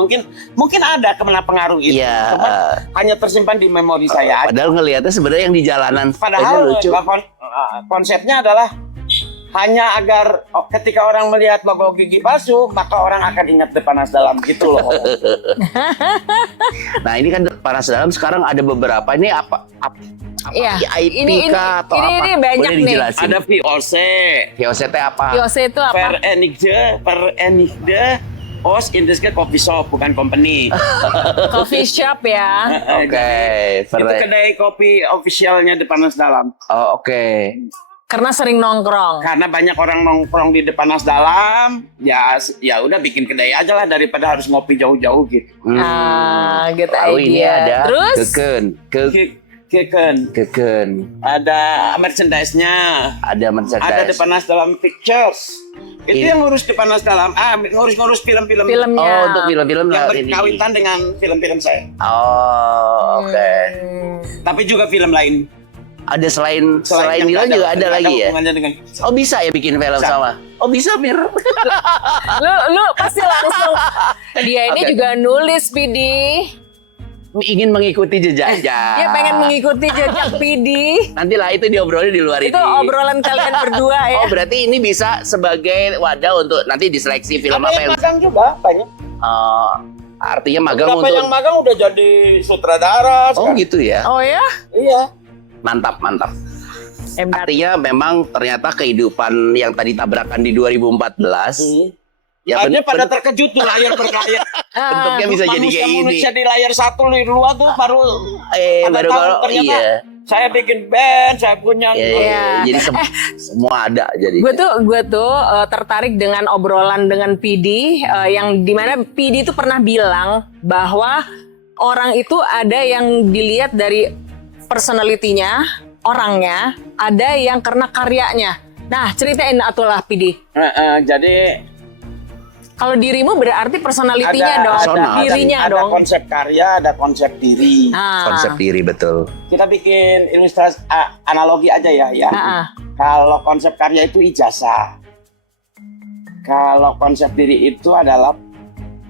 Mungkin ada kemana pengaruh itu. Iya. Cuman hanya tersimpan di memori saya aja. Padahal ngelihatnya sebenarnya yang di jalanan. Padahal aja lucu. konsepnya adalah hanya agar ketika orang melihat logo gigi palsu, maka orang akan ingat Depanas Dalam gitu loh. Nah ini kan Depanas Dalam sekarang ada beberapa. Ini apa Iya. IP Ini kah atau ini apa? ini banyak Boleh nih. dijelasin? Ada VOC, VOCT apa? Yose itu apa? Verenigde Os Industrie Coffee Shop, bukan company. Coffee shop ya. Oke. Itu kedai kopi officialnya Depanas Dalam. Oh, oke. Karena sering nongkrong. Karena banyak orang nongkrong di Depanas Dalam, ya udah bikin kedai aja lah daripada harus ngopi jauh-jauh gitu. Ah, gitu Lalu ini idea. ada Terus Keken. Ada merchandise-nya. ada Ada merchandise. Depanas Dalam Pictures. Itu Iya. yang ngurus Depanas Dalam. Ngurus film-film filmnya. Oh, untuk film-film yang lah ini. berkawintan dengan film-film saya. Oh, oke. Tapi juga film lain. Ada selain yang Dilan juga ada lagi ya? hubungannya dengan Oh, bisa ya bikin film Bisa. sama? Oh, bisa, Mir. Lu pasti langsung. Dia ini Oke. juga nulis PD. Ingin mengikuti jejaknya. Dia pengen mengikuti jejak PD. Nantilah itu diobrolin di luar Itu ini. obrolan kalian berdua ya. Oh, berarti ini bisa sebagai wadah untuk nanti diseleksi film Ada apa yang yang magang juga banyak. artinya magang Beberapa untuk. yang magang udah jadi sutradara. Oh, sekarang. gitu ya. Oh ya? Iya. Mantap. Hebat. Artinya memang ternyata kehidupan yang tadi tabrakan di 2014 ya Hanya pada terkejut tuh layar per layar. bentuknya bisa jadi kayak gini. Manusia di layar satu di luar tuh baru pada Baru tahu kalau ternyata iya. saya bikin band, saya punya. Iya. Jadi semua ada jadi. Gue tuh tertarik dengan obrolan dengan PD yang dimana PD itu pernah bilang bahwa orang itu ada yang dilihat dari personality-nya, orangnya, ada yang karena karyanya. Nah, ceritain atulah PD. Jadi Kalau dirimu berarti personality-nya dong, personal. dirinya ada dong. konsep karya, ada konsep diri. Nah, Konsep diri betul. Kita bikin ilustrasi analogi aja ya. nah, Kalau konsep karya itu ijazah. Kalau konsep diri itu adalah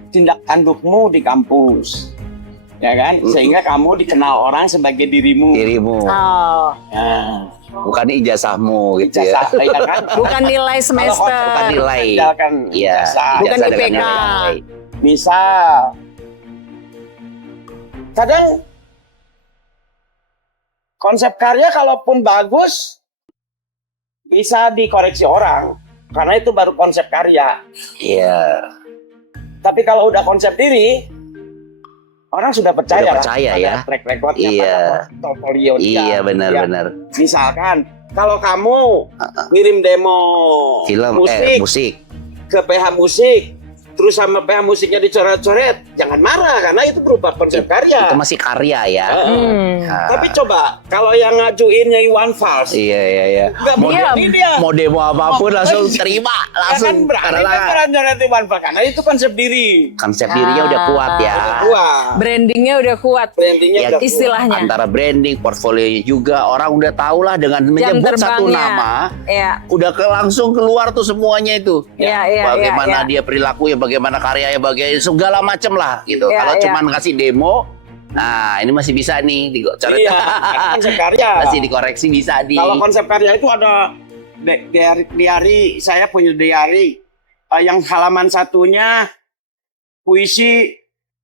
tindak tandukmu di kampus. Ya kan? Sehingga kamu dikenal orang sebagai dirimu. Dirimu. oh, Nah, bukan ijazahmu gitu ya. Ijazah, ya kan? Bukan nilai semester. Bukan nilai. Mengandalkan Iya. ijazah. Bukan ijazah dengan IPK. nilai. Misal, kadang konsep karya kalaupun bagus bisa dikoreksi orang karena itu baru konsep karya. Iya. Tapi kalau udah konsep diri, orang sudah percaya, Udah percaya pada ya. track recordnya, Iya. pada portfolio dia. Iya benar-benar. Misalkan kalau kamu ngirim demo Film musik. ke PH Musik, terus sama PH Musiknya dicoret-coret, jangan marah karena itu berupa konsep karya. Itu masih karya ya. Nah, Tapi coba kalau yang ngajuinnya Iwan Fals, iya. nggak Mau, mungkin dia. mau demo apapun langsung terima, Ya kan langsung berani karena kan orang nyoret Iwan Fals karena itu konsep diri. konsep dirinya udah kuat ya. Wah, Brandingnya udah kuat. brandingnya Ya, udah kuat. Istilahnya. Antara branding, portfolionya juga orang udah tahu lah dengan menyebut satu terbangnya. nama, Iya. udah langsung keluar tuh semuanya itu. Iya. Bagaimana iya. dia perilakunya, bagaimana karyanya, bagaimana segala macam lah gitu. Iya, Kalau iya. cuman kasih demo, nah ini masih bisa nih dicoret. Iya, karena konsep karya. Masih dikoreksi bisa di. Kalau konsep karya itu ada diary, saya punya diary yang halaman satunya puisi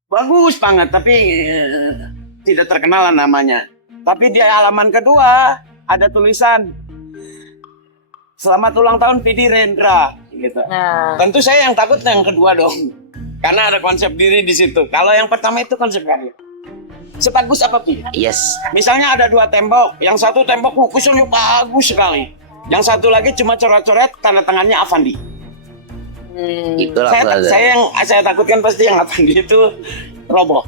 bagus banget, tapi tidak terkenal lah namanya. Tapi di halaman kedua ada tulisan Selamat ulang tahun Pidi Rendra, gitu. Nah, Tentu saya yang takut yang kedua dong, karena ada konsep diri di situ. Kalau yang pertama itu konsep karya. Sebagus apa Pi? Yes. Misalnya ada dua tembok, yang satu tembok lukisannya bagus sekali, yang satu lagi cuma coret-coret tanda tangannya Avandi. Itulah Saya takutkan pasti yang Avandi itu roboh.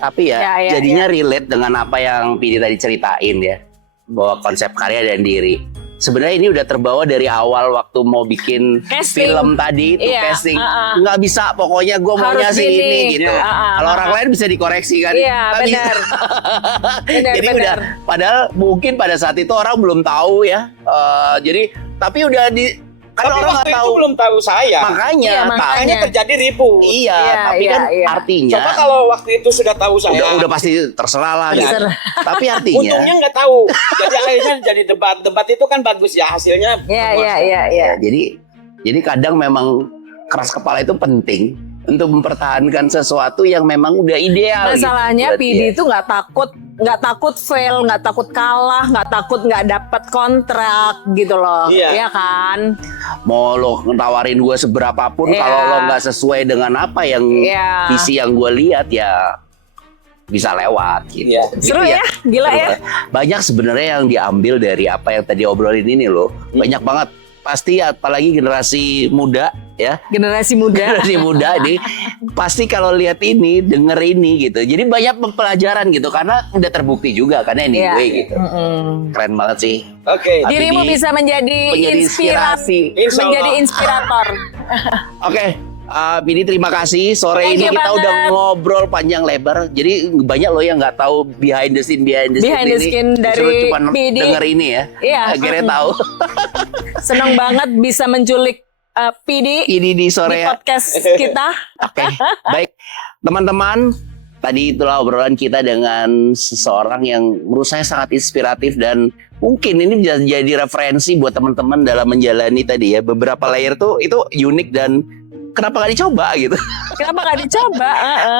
Tapi ya, Ya, jadinya relate dengan apa yang Pidi tadi ceritain ya, bahwa konsep karya dan diri. Sebenarnya ini udah terbawa dari awal waktu mau bikin Casting. film tadi itu Iya, casting. uh-uh. Nggak bisa, pokoknya gue maunya Harus sih gini. ini gitu. Iya. Kalau orang lain bisa dikoreksi kan? Iya, Nggak bisa. benar. Benar, Jadi benar. udah, padahal mungkin pada saat itu orang belum tahu ya. Jadi tapi udah di kan Tapi orang waktu nggak itu tahu. belum tahu saya. Makanya, Iya, tak- Makanya terjadi ribut. iya, Iya, tapi iya, kan iya. artinya Coba kalau waktu itu sudah tahu saya. udah pasti terserah lah. Kan? Terserah. Tapi artinya Untungnya nggak tahu. Jadi akhirnya jadi debat. Debat itu kan bagus ya hasilnya. Iya. jadi kadang memang keras kepala itu penting untuk mempertahankan sesuatu yang memang udah ideal. Masalahnya gitu. PD itu nggak takut fail, nggak takut kalah, nggak takut nggak dapat kontrak gitu loh, Iya. ya kan? Mau lo ngetawarin gue seberapapun, Iya. kalau lo nggak sesuai dengan apa yang Iya. visi yang gue lihat ya bisa lewat gitu. Iya. Seru Gitu ya, gila Seru ya. banget. Banyak sebenarnya yang diambil dari apa yang tadi obrolin ini loh. Banyak banget. Pasti apalagi generasi muda ya. Generasi muda. Generasi muda ini pasti kalau lihat ini, denger ini gitu. Jadi banyak pelajaran gitu karena udah terbukti juga karena Iya. anyway gitu. Mm-mm. Keren banget sih. Oke. Tapi Dirimu di- bisa menjadi inspirasi. Insya Allah. menjadi inspirator. Oke, Bini terima kasih. Sore Thank ini you kita banget. udah ngobrol panjang lebar. Jadi banyak loh yang nggak tahu behind the scene Behind the ini. scene dari Disuruh cuma Bini. denger ini ya. Iya. Akhirnya tahu. Seneng banget bisa menculik PD Ini di di sore ya. podcast kita. Oke, baik teman-teman. Tadi itulah obrolan kita dengan seseorang yang menurut saya sangat inspiratif dan mungkin ini bisa jadi referensi buat teman-teman dalam menjalani tadi ya beberapa layer tuh itu unik dan kenapa nggak dicoba gitu. Kenapa nggak dicoba?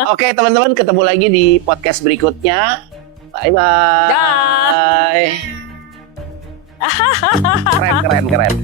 Oke teman-teman, ketemu lagi di podcast berikutnya. Bye bye. Dah. Keren.